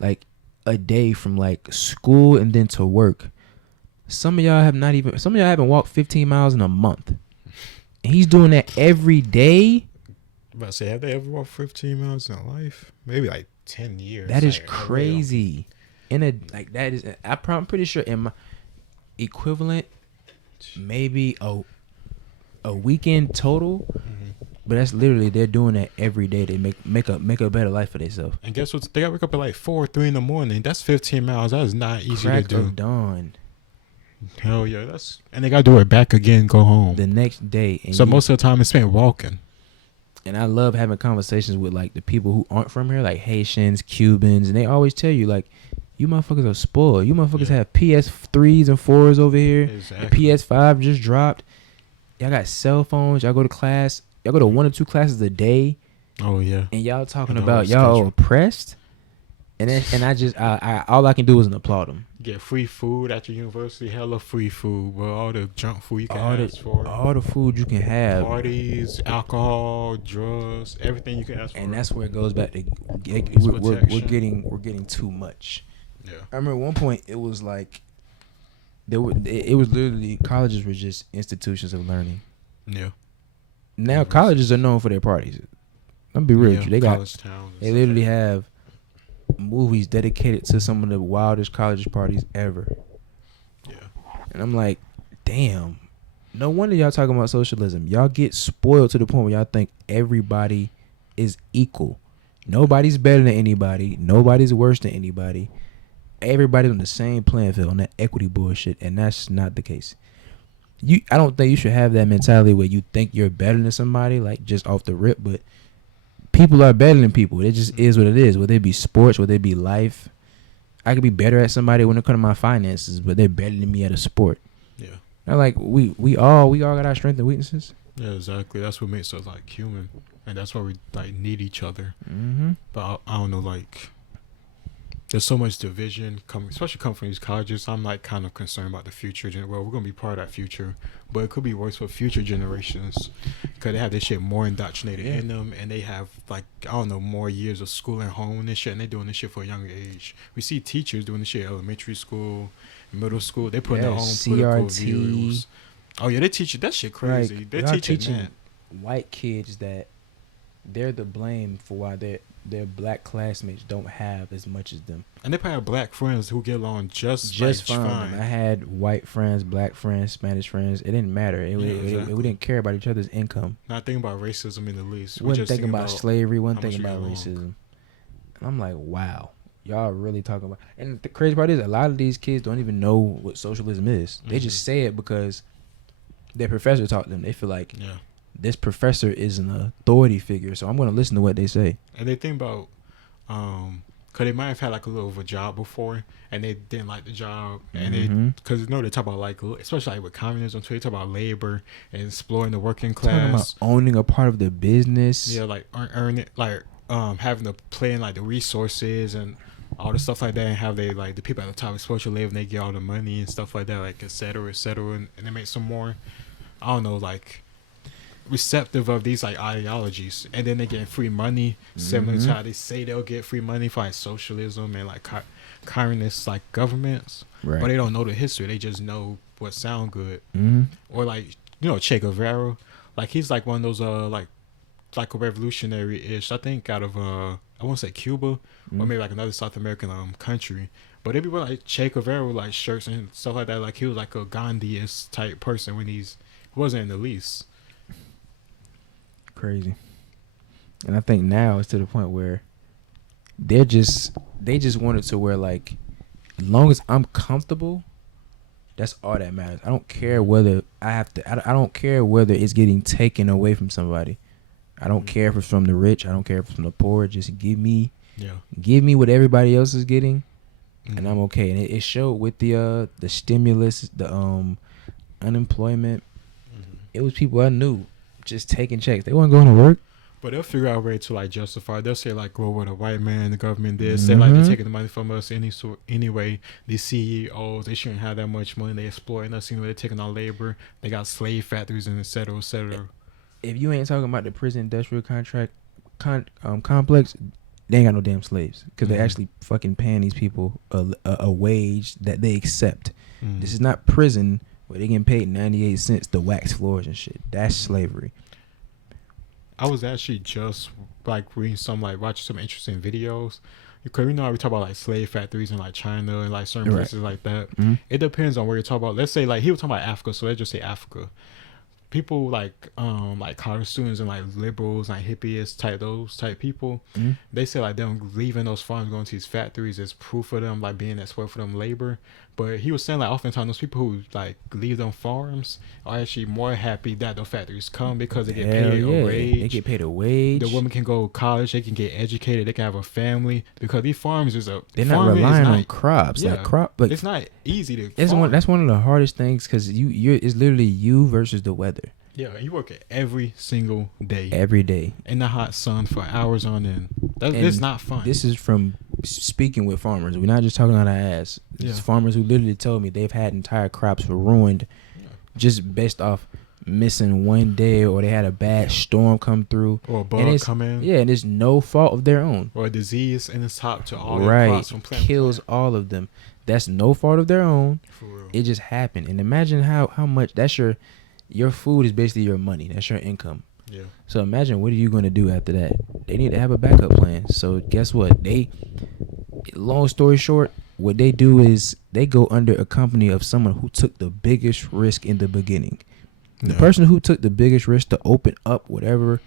like a day from like school and then to work. Some of y'all haven't walked 15 miles in a month. And he's doing that every day. I'm about to say, have they ever walked 15 miles in life? Maybe like 10 years. That is crazy. I'm pretty sure in my equivalent, maybe a weekend total. But that's literally, they're doing that every day. They make a better life for themselves. And guess what? They got to wake up at like 4 or 3 in the morning. That's 15 miles. That is not easy to do. Crack of dawn. Hell yeah, and they got to do it back again. Go home the next day. And so most of the time it's spent walking. And I love having conversations with like the people who aren't from here, like Haitians, Cubans, and they always tell you like, you motherfuckers are spoiled. You motherfuckers have PS3s and 4s over here. Exactly. The PS5 just dropped. Y'all got cell phones. Y'all go to class. Y'all go to 1 or 2 classes a day. Oh yeah. And y'all talking about y'all oppressed. And I all I can do is applaud them. Get free food at your university, hella free food, bro. All the junk food you can ask for. All the food you can have. Parties, alcohol, drugs, everything you can ask for. And that's where it goes back to we're getting too much. Yeah. I remember at one point it was like it was literally colleges were just institutions of learning. Yeah. Now colleges are known for their parties. I'll be real with you. They literally have movies dedicated to some of the wildest college parties ever. Yeah. And I'm like, damn. No wonder y'all talking about socialism. Y'all get spoiled to the point where y'all think everybody is equal. Nobody's better than anybody. Nobody's worse than anybody. Everybody's on the same playing field on that equity bullshit, and that's not the case. I don't think you should have that mentality where you think you're better than somebody, like just off the rip, but people are better than people. It just is what it is. Whether it be sports, whether it be life. I could be better at somebody when it comes to my finances, but they're better than me at a sport. Yeah. And like we all got our strengths and weaknesses. Yeah, exactly. That's what makes us like human, and that's why we like need each other. Mm-hmm. But I don't know, like there's so much division coming, especially coming from these colleges. I'm like kind of concerned about the future. Well, we're gonna be part of that future, but it could be worse for future generations because they have this shit more indoctrinated in them, and they have like I don't know more years of school and home and this shit, and they doing this shit for a younger age. We see teachers doing this shit in elementary school, middle school. They put their own political views. Oh yeah, they teach you that shit crazy. Like, they're teaching that. White kids that they're the blame for why their black classmates don't have as much as them. And they probably have black friends who get along just fine. I had white friends, black friends, Spanish friends. It didn't matter. We didn't care about each other's income. Not thinking about racism in the least. We wasn't thinking about slavery. Wasn't thinking about racism. Along. And I'm like, wow, y'all really talking about. And the crazy part is, a lot of these kids don't even know what socialism is. They just say it because their professor taught them. They feel like this professor is an authority figure, so I'm going to listen to what they say. And they think about, because they might have had like a little of a job before, and they didn't like the job, and they, because you know they talk about like, especially like with communism, so they talk about labor and exploring the working class, talking about owning a part of the business. Yeah, like earn it, like having to play in like the resources and all the stuff like that, and how they like the people at the top are supposed to live and they get all the money and stuff like that, like et cetera, and they make some more, I don't know, like receptive of these like ideologies, and then they get free money similar to how they say they'll get free money for like socialism and like communist like governments, right? But they don't know the history. They just know what sound good. Or like, you know, Che Guevara, like he's like one of those like a revolutionary-ish, I think, out of I won't say Cuba or maybe like another South American country, but everyone like Che Guevara with like shirts and stuff like that, like he was like a Gandhi-ish type person when he wasn't in the least. Crazy. And I think now it's to the point where they just want it to where like, as long as I'm comfortable, that's all that matters. I don't care whether I don't care whether it's getting taken away from somebody. I don't care if it's from the rich. I don't care if it's from the poor. Just give me what everybody else is getting, and I'm okay. And it showed with the stimulus, the unemployment. It was people I knew just taking checks. They weren't going to work. But they'll figure out a way to like justify. They'll say like, well, what a white man, the government did. Say like they're taking the money from us anyway. These CEOs, they shouldn't have that much money. They exploiting us anyway. They're taking our labor. They got slave factories and et cetera, et cetera. If you ain't talking about the prison industrial complex, they ain't got no damn slaves, because they're actually fucking paying these people a wage that they accept. This is not prison where they getting paid 98 cents to wax floors and shit. That's slavery. I was actually just like reading watching some interesting videos, because we talk about like slave factories in like China and like certain places like that. It depends on where you're talking about. Let's say like he was talking about Africa, so let's just say Africa. People like college students and like liberals, like hippies type people, they say like them leaving those farms, going to these factories is proof of them like being exploited for them labor. But he was saying like oftentimes those people who like leave them farms are actually more happy that the factories come, because they get paid a wage. They get paid a wage. The women can go to college, they can get educated, they can have a family, because these farms they're not relying on crops. It's not easy to. That's one of the hardest things, because it's literally you versus the weather. Yeah, and you work it every single day. Every day. In the hot sun for hours on end. It's not fun. This is from speaking with farmers. We're not just talking out our ass. It's farmers who literally told me they've had entire crops ruined just based off missing one day, or they had a bad storm come through. Or a bug come in. Yeah, and it's no fault of their own. Or a disease in the top to all your crops from plant. Kills all of them. That's no fault of their own. For real. It just happened. And imagine how much that's your food is basically your money. That's your income. Yeah. So imagine, what are you going to do after that? They need to have a backup plan. So guess what? Long story short, what they do is they go under a company of someone who took the biggest risk in the beginning. The person who took the biggest risk to open up whatever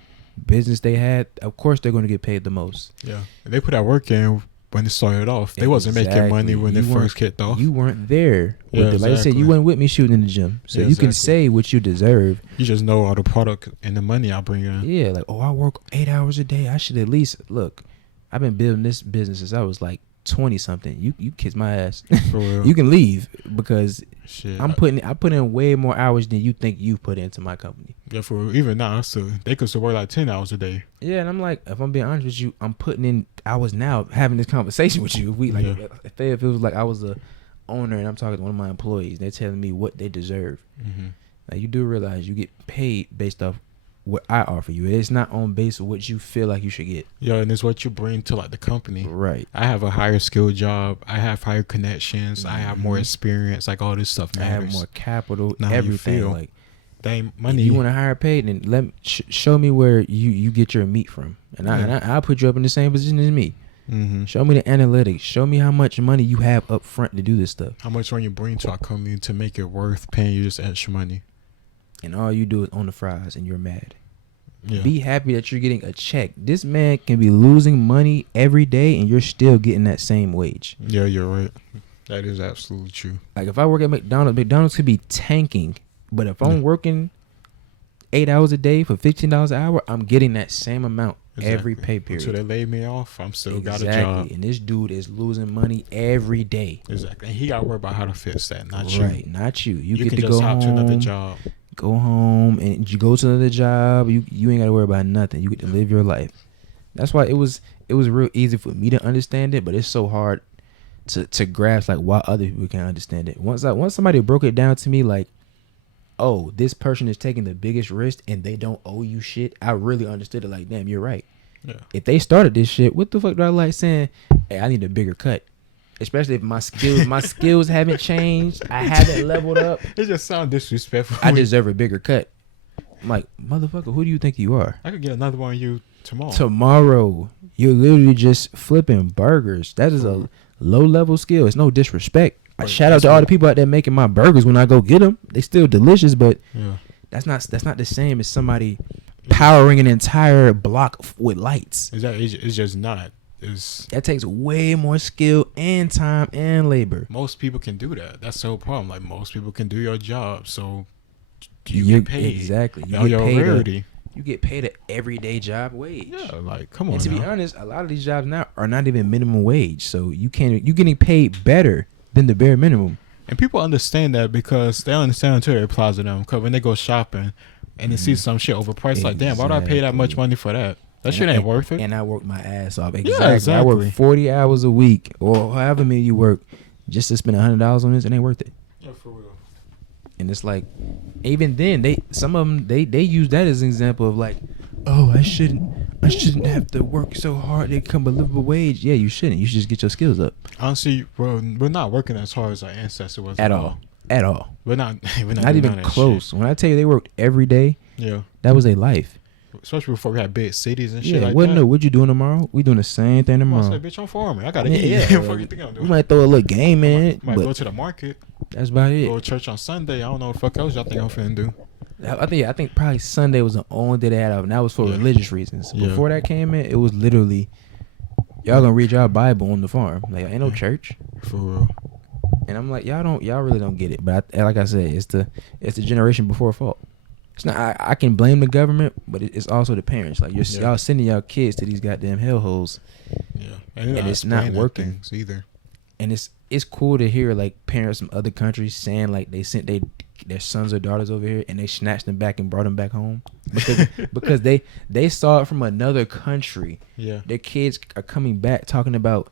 business they had, of course they're going to get paid the most. Yeah. And they put that work in when it started off. They wasn't making money when they first kicked off. You weren't there. Yeah, like I said, you weren't with me shooting in the gym. So you can say what you deserve. You just know all the product and the money I bring in. Yeah, like, I work 8 hours a day. I should at least, look, I've been building this business since I was like 20 something, you kiss my ass. For real. You can leave because Shit. I put in way more hours than you think you put into my company. Yeah, for real. Even now, they could still work like 10 hours a day. Yeah, and I'm like, if I'm being honest with you, I'm putting in hours now having this conversation with you. If it was like I was the owner and I'm talking to one of my employees, they're telling me what they deserve. Mm-hmm. Now you do realize you get paid based off what I offer you. It's not on base of what you feel like you should get. Yeah, and it's what you bring to like the company. Right. I have a higher skill job. I have higher connections. I have more experience. Like all this stuff matters. I have more capital. Now everything. you feel Like dang money. if you want a higher pay, then show me where you get your meat from, and I'll put you up in the same position as me. Mm-hmm. Show me the analytics. Show me how much money you have up front to do this stuff. How much money you bring to our company to make it worth paying you this extra money. And all you do is own the fries, and you're mad. Yeah. Be happy that you're getting a check. This man can be losing money every day, and you're still getting that same wage. Yeah, you're right. That is absolutely true. Like if I work at McDonald's could be tanking, but if I'm working 8 hours a day for $15 an hour, I'm getting that same amount every pay period. Until they laid me off, I'm still got a job. Exactly. And this dude is losing money every day. Exactly. And he got to worry about how to fix that, not Right, you. not you. You You get can to just go hop home, to another job. go home, and you go to another job. You ain't got to worry about nothing. You get to live your life. That's why it was real easy for me to understand it, but it's so hard to grasp like why other people can't understand it. Once somebody broke it down to me, like, oh, this person is taking the biggest risk and they don't owe you shit, I really understood it. Like, damn, you're right. Yeah. If they started this shit, what the fuck do I like saying? Hey, I need a bigger cut. Especially if my skills haven't changed. I haven't leveled up. It just sounds disrespectful. I deserve a bigger cut. I'm like, motherfucker, who do you think you are? I could get another one of you tomorrow. Tomorrow, you're literally just flipping burgers. That is a low level skill. It's no disrespect. I shout out to all the people out there making my burgers when I go get them. They still delicious, but that's not the same as somebody powering an entire block with lights. It's just not. That takes way more skill and time and labor. Most people can do that. That's the whole problem. Like most people can do your job, so you You're, get paid. Exactly. You get paid an everyday job wage. Yeah, like come on. And to be now. honest, a lot of these jobs now are not even minimum wage, so you're getting paid better than the bare minimum. And people understand that because they understand until it applies to them. Because when they go shopping and they see some shit overpriced, like damn, why would I pay that much money for that? That shit ain't worth it. And I work my ass off. Yeah, exactly. I work 40 hours a week or however many you work just to spend $100 on this. It ain't worth it. Yeah, for real. And it's like, even then, some of them they use that as an example of like, oh, I shouldn't have to work so hard to come a livable wage. Yeah, you shouldn't. You should just get your skills up. Honestly, we're not working as hard as our ancestors was At all. We're not Not even close. When I tell you they worked every day, yeah, that was their life. Especially before we had big cities and shit like well, that. no, what you doing tomorrow? We doing the same thing tomorrow. I say, bitch, I'm farming. I gotta Yeah, eat. yeah. What you think I'm doing? We might throw a little game in it, Might but go to the market. that's about it. Go to church on Sunday. I don't know what the fuck else y'all think I'm finna do. I think probably Sunday was the only day they had out, and that was for religious reasons. Yeah. Before that came in, it was literally y'all gonna read y'all Bible on the farm. Like ain't no church. For real. And I'm like, y'all really don't get it. But like I said, it's the generation before fault. It's not. I can blame the government, but it's also the parents. Like y'all sending y'all kids to these goddamn hellholes. Yeah, and it's not working either. And it's cool to hear like parents from other countries saying like they sent their sons or daughters over here and they snatched them back and brought them back home because they saw it from another country. Yeah, Their kids are coming back talking about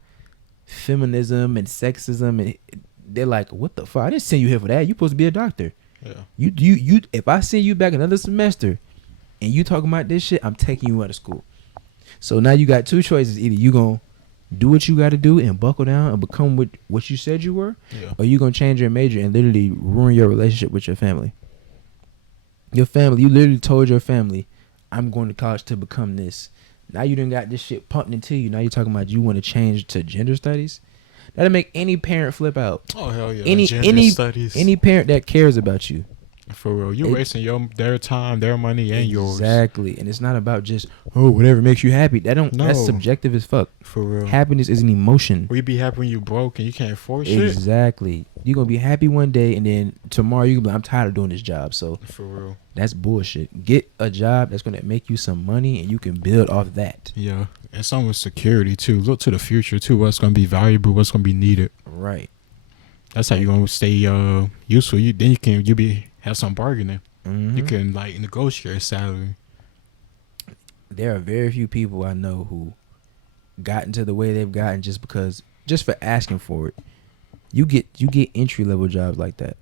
feminism and sexism, and they're like, "What the fuck? I didn't send you here for that. You supposed to be a doctor." yeah. You if I send you back another semester and you talking about this shit, I'm taking you out of school. So now you got two choices. Either you gonna do what you gotta do and buckle down and become what you said you were, or you gonna change your major and literally ruin your relationship with your family. You literally told your family, I'm going to college to become this. Now you done got this shit pumped into you. Now you're talking about you want to change to gender studies. That'll make any parent flip out. Oh hell yeah! Any studies. Any parent that cares about you. For real, you wasting their time, their money, and yours. Exactly, and it's not about just whatever makes you happy. That's subjective as fuck. For real, happiness is an emotion. We be happy when you broke and you can't afford shit. Exactly, you're gonna be happy one day, and then tomorrow you can be like, I'm tired of doing this job. So for real, that's bullshit. Get a job that's gonna make you some money, and you can build off that. Yeah, And some with security too. Look to the future too. What's gonna be valuable? What's gonna be needed? Right. That's how you gonna stay useful. You have some bargaining. Mm-hmm. You can like negotiate a salary. There are very few people I know who got into the way they've gotten just for asking for it. You get entry level jobs like that.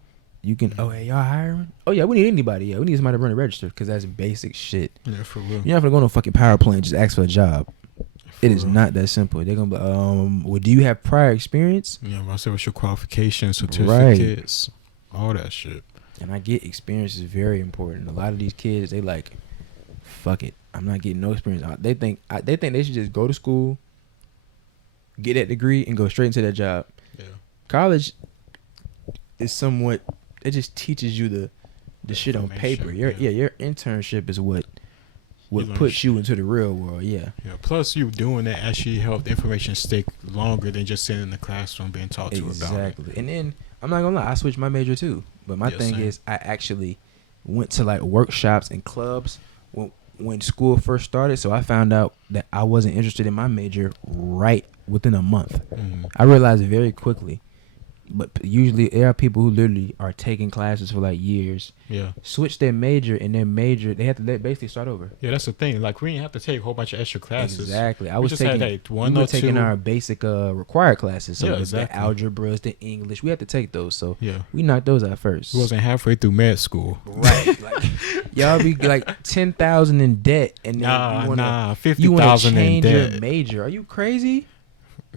You can hey, y'all hiring? Oh yeah, we need anybody. Yeah, we need somebody to run the register because that's basic shit. Yeah, for real. You're not gonna go to a fucking power plant and just ask for a job. For It is real. not that simple. They're gonna be well, do you have prior experience? Yeah, I said what's your qualifications, certificates, all that shit. And I get experience is very important. A lot of these kids, they like, fuck it, I'm not getting no experience. They think they should just go to school, get that degree, and go straight into that job. Yeah. College is somewhat, it just teaches you the shit on paper. Your internship is what puts you into the real world. Yeah. Yeah. Plus, you doing that actually help the information stick longer than just sitting in the classroom being taught to about it. Exactly. And then I'm not gonna lie, I switched my major too. But my thing same. is, I actually went to like workshops and clubs when school first started. So I found out that I wasn't interested in my major right within a month. Mm-hmm. I realized very quickly. But usually there are people who literally are taking classes for like years. Yeah. Switch their major, and their major they have to basically start over. Yeah, that's the thing. Like we didn't have to take a whole bunch of extra classes. Exactly. I We was just taking had, like, one we were or taking two. our basic required classes. So Yeah, the exactly. algebras, the English, we had to take those. So Yeah. we knocked those out first. We wasn't halfway through med school. Right. Like, y'all be like 10,000 in debt, and then you wanna 50,000 in change your debt. major. Are you crazy?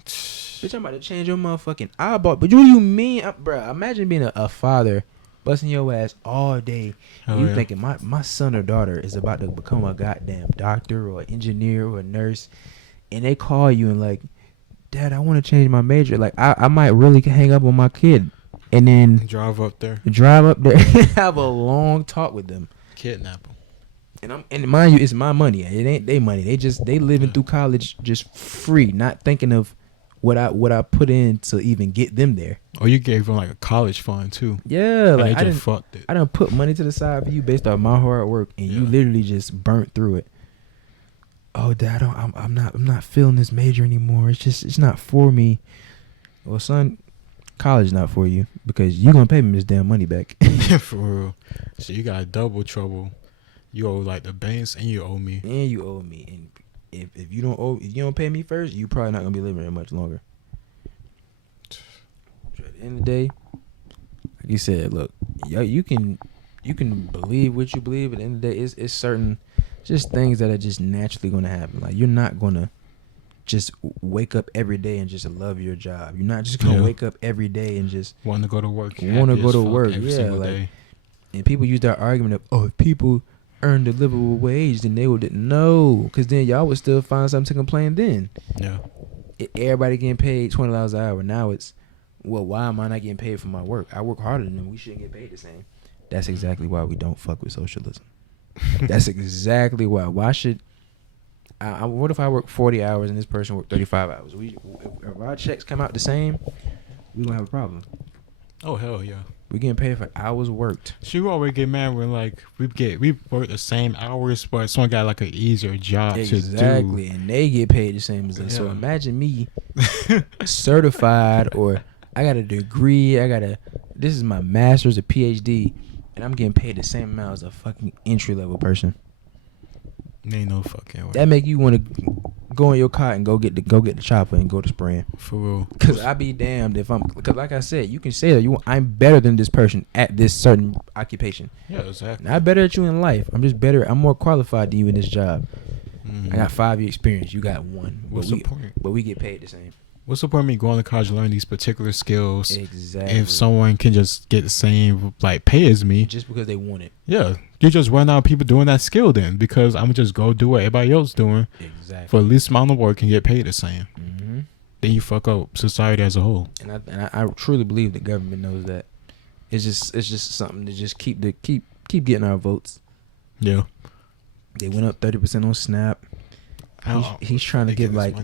Bitch, I'm about to change your motherfucking eyeball. But what do you mean, bruh? Imagine being a father, busting your ass all day. Oh, You yeah. thinking my son or daughter is about to become a goddamn doctor or engineer or a nurse, and they call you and like, Dad, I want to change my major. Like I might really hang up on my kid, and then Drive up there, drive up there and have a long talk with them. kidnap them. And mind you, it's my money. It ain't they money. They living through college just free, not thinking of what I put in to even get them there. Or you gave them like a college fund too. Yeah, And like they just fucked it. I done put money to the side for you based off my hard work, and you Yeah. literally just burnt through it. Oh, Dad, I'm not feeling this major anymore. It's not for me. Well, son, college not for you because you gonna pay me this damn money back. For real. So you got double trouble. You owe like the banks and you owe me. And you owe me, and if you don't pay me first, you probably not gonna be living here much longer. So at the end of the day, like you said, look, you can believe what you believe. At the end of the day, it's certain just things that are just naturally gonna happen. Like you're not gonna just wake up every day and just love your job. You're not just gonna wake up every day and just Want to go to work. want to happy go as to fuck work. every Yeah, single like, day. and people use that argument of, if people earned a livable wage, then they would no, because then y'all would still find something to complain. Then Yeah. Everybody getting paid $20 an hour. Now it's, well, why am I not getting paid for my work? I work harder than them. We shouldn't get paid the same. That's exactly why we don't fuck with socialism. That's exactly why. Why should what if I work 40 hours and this person work 35 hours? If our checks come out the same, we gonna have a problem. Oh hell yeah. We getting paid for hours worked. She always get mad when like we work the same hours, but someone got like an easier job Exactly, to do. and they get paid the same as us. So Yeah. imagine me certified, or I got a degree, this is my master's, a PhD, and I'm getting paid the same amount as a fucking entry level person. Ain't no fucking way. That make you want to go in your car and go get the chopper and go to spraying. For real. Cause I be damned if because like I said, you can say that I'm better than this person at this certain occupation. Yeah, exactly. Not better at you in life. I'm more qualified than you in this job. Mhm. I got 5 years experience. You got 1. What's the point? But we get paid the same. What's the point of me going to college and learning these particular skills Exactly. if someone can just get the same like pay as me? Just because they want it. Yeah, you just run out of people doing that skill then, because I'm gonna just go do what everybody else doing Exactly. for the least amount of work and get paid the same. Mm-hmm. Then you fuck up society as a whole. And I truly believe the government knows that. It's just something to just keep getting our votes. Yeah, They went up 30% on Snap. He's trying to give like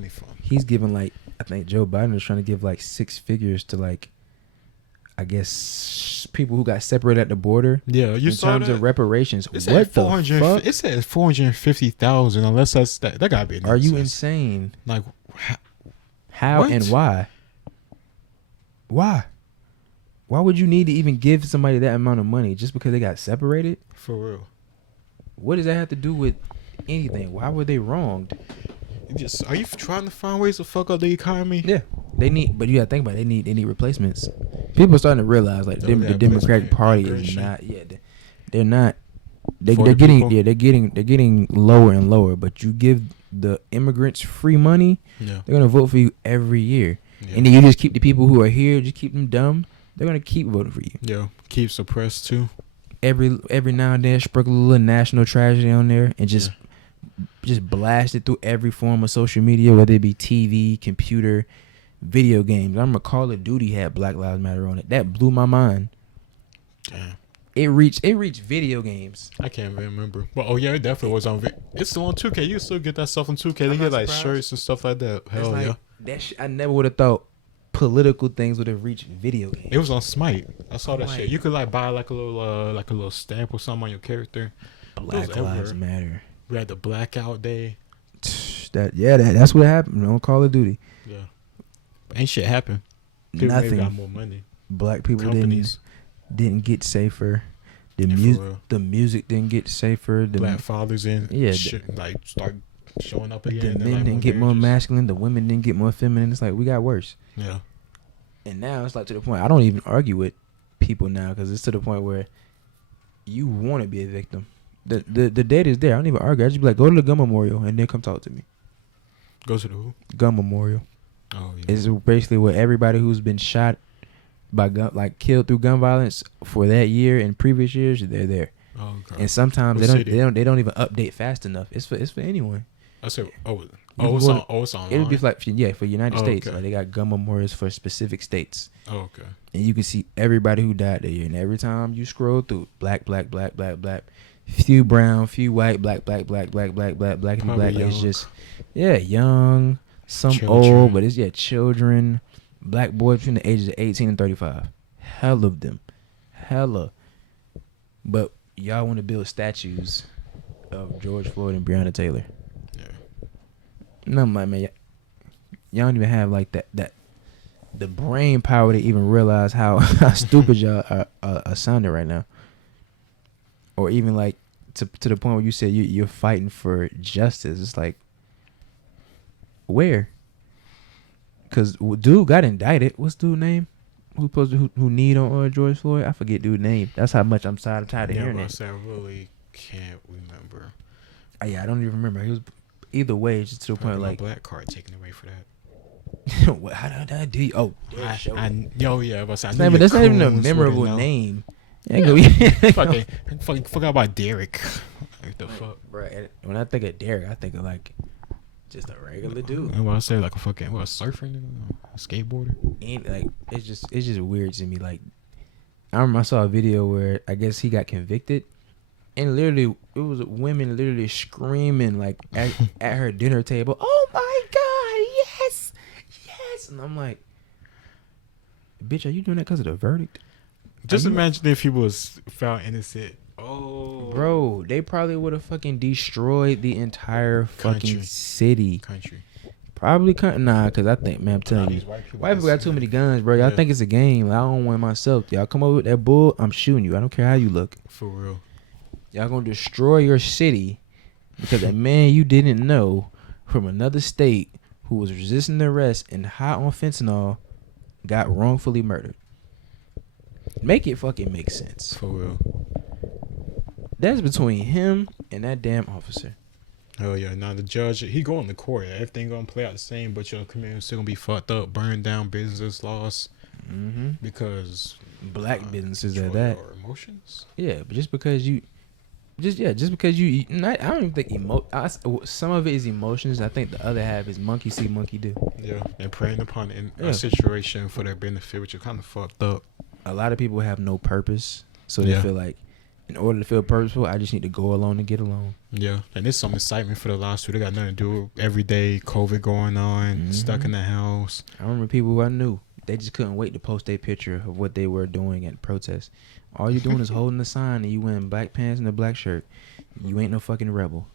he's giving like, I think Joe Biden is trying to give like 6 figures to like, I guess people who got separated at the border. Yeah, you in saw terms that? of reparations. It What said the fuck? It said 450,000. Unless that gotta be. Are you nonsense. insane? Like, How what? and why? Why? Why would you need to even give somebody that amount of money just because they got separated? For real. What does that have to do with anything? Why were they wronged? Just are you trying to find ways to fuck up the economy? Yeah, they need, but you gotta think about it. They need replacements. People are starting to realize like the Democratic Party is not. Yeah, they're not. They're getting they're getting lower and lower. But you give the immigrants free money, they're gonna vote for you every year. Yeah. And then you just keep the people who are here, just keep them dumb. They're gonna keep voting for you. Yeah, keep suppressed too. Every now and then, sprinkle a little national tragedy on there, and just blast it through every form of social media, whether it be TV, computer, video games. I remember Call of Duty had Black Lives Matter on it. That blew my mind. Damn. It reached video games. I can't even remember. But it definitely was on. It's still on 2K. You still get that stuff on 2K. They get like shirts and stuff like that. Hell like, yeah. That I never would have thought political things would have reached video games. It was on Smite. I saw that shit. You could like buy like a little stamp or something on your character. Black Lives Matter. We had the blackout day. That's what happened on Call of Duty. Yeah. Ain't shit happened. People Nothing. got more money. Black people didn't get safer. The music didn't get safer. The Black fathers start showing up again. The men didn't get more masculine. The women didn't get more feminine. It's like we got worse. Yeah. And now it's like to the point I don't even argue with people now because it's to the point where you want to be a victim. The data is there. I don't even argue. I just be like, go to the gun memorial and then come talk to me. Go to the who? Gun memorial. Oh yeah. It's basically where everybody who's been shot by gun, like killed through gun violence for that year and previous years, they're there. Oh, okay. And sometimes they don't even update fast enough. It's for anyone. I said, it's on. It would be like for United States. Okay. Like they got gun memorials for specific states. Oh, okay. And you can see everybody who died that year. And every time you scroll through, black, few brown, few white, black, and black. It's just young, some children. Old, but it's children, black boys between the ages of 18 and 35. Hell of them, but y'all want to build statues of George Floyd and Breonna Taylor. And I'm like, man, y'all don't even have like that the brain power to even realize how stupid y'all are sounding right now. Or even like to the point where you said you're fighting for justice. It's like, where? Because dude got indicted. What's dude's name? Who kneed on George Floyd? I forget dude's name. That's how much I'm tired of hearing it. I really can't remember. I don't even remember. He was. Either way, it's just to the point like black card taken away for that. What? How did I do? Oh, that's not even a memorable name. Fucking forgot about Derek. What the fuck, bro? When I think of Derek, I think of like just a regular dude. And what I say, like a surfer, a skateboarder. And like it's just weird to me. Like I remember I saw a video where I guess he got convicted. And literally, it was women literally screaming like at her dinner table. Oh my God! Yes. And I'm like, bitch, are you doing that because of the verdict? Just imagine if he was found innocent. Oh, bro, they probably would have fucking destroyed the entire fucking city. Probably nah, because I think, man, I'm telling you, white people got too many guns, bro. Y'all think it's a game. Like, I don't want myself. Y'all come over with that bull, I'm shooting you. I don't care how you look. For real. Y'all gonna destroy your city because a man you didn't know from another state who was resisting arrest and high on fentanyl got wrongfully murdered. Make it fucking make sense. For real. That's between him and that damn officer. Oh yeah, now the judge, he going to court. Everything gonna play out the same, but your community still gonna be fucked up, burned down, business lost, because black businesses at that. Or emotions. Yeah, but just because you. I don't even think some of it is emotions. I think the other half is monkey see, monkey do. Yeah, and preying upon a situation for their benefit, which is kind of fucked up. A lot of people have no purpose, so they feel like, in order to feel purposeful, I just need to go alone and get along. Yeah, and there's some excitement for the lawsuit. They got nothing to do with every day COVID going on, stuck in the house. I remember people who I knew. they just couldn't wait to post their picture of what they were doing at protest. All you're doing is holding the sign and you wearing black pants and a black shirt. You ain't no fucking rebel.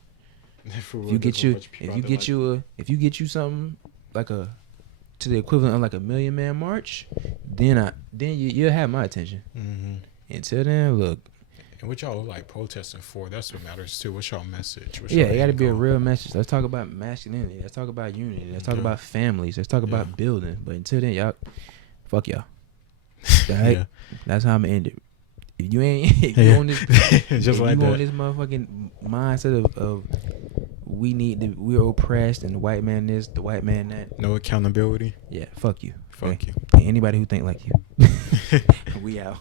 If you get you something like to the equivalent of like a Million Man March, then you'll have my attention. Mm-hmm. Until then, look. And what y'all like protesting for? That's what matters too. What's y'all message? It got to be a real message. Let's talk about masculinity. Let's talk about unity. Let's talk about families. Let's talk about building. But until then, y'all, fuck y'all. Right? That's how I'm gonna end it. If you on this, just like that. On this motherfucking mindset of we're oppressed and the white man this, the white man that. No accountability. Yeah, fuck you. Fuck you. Anybody who think like you. We out.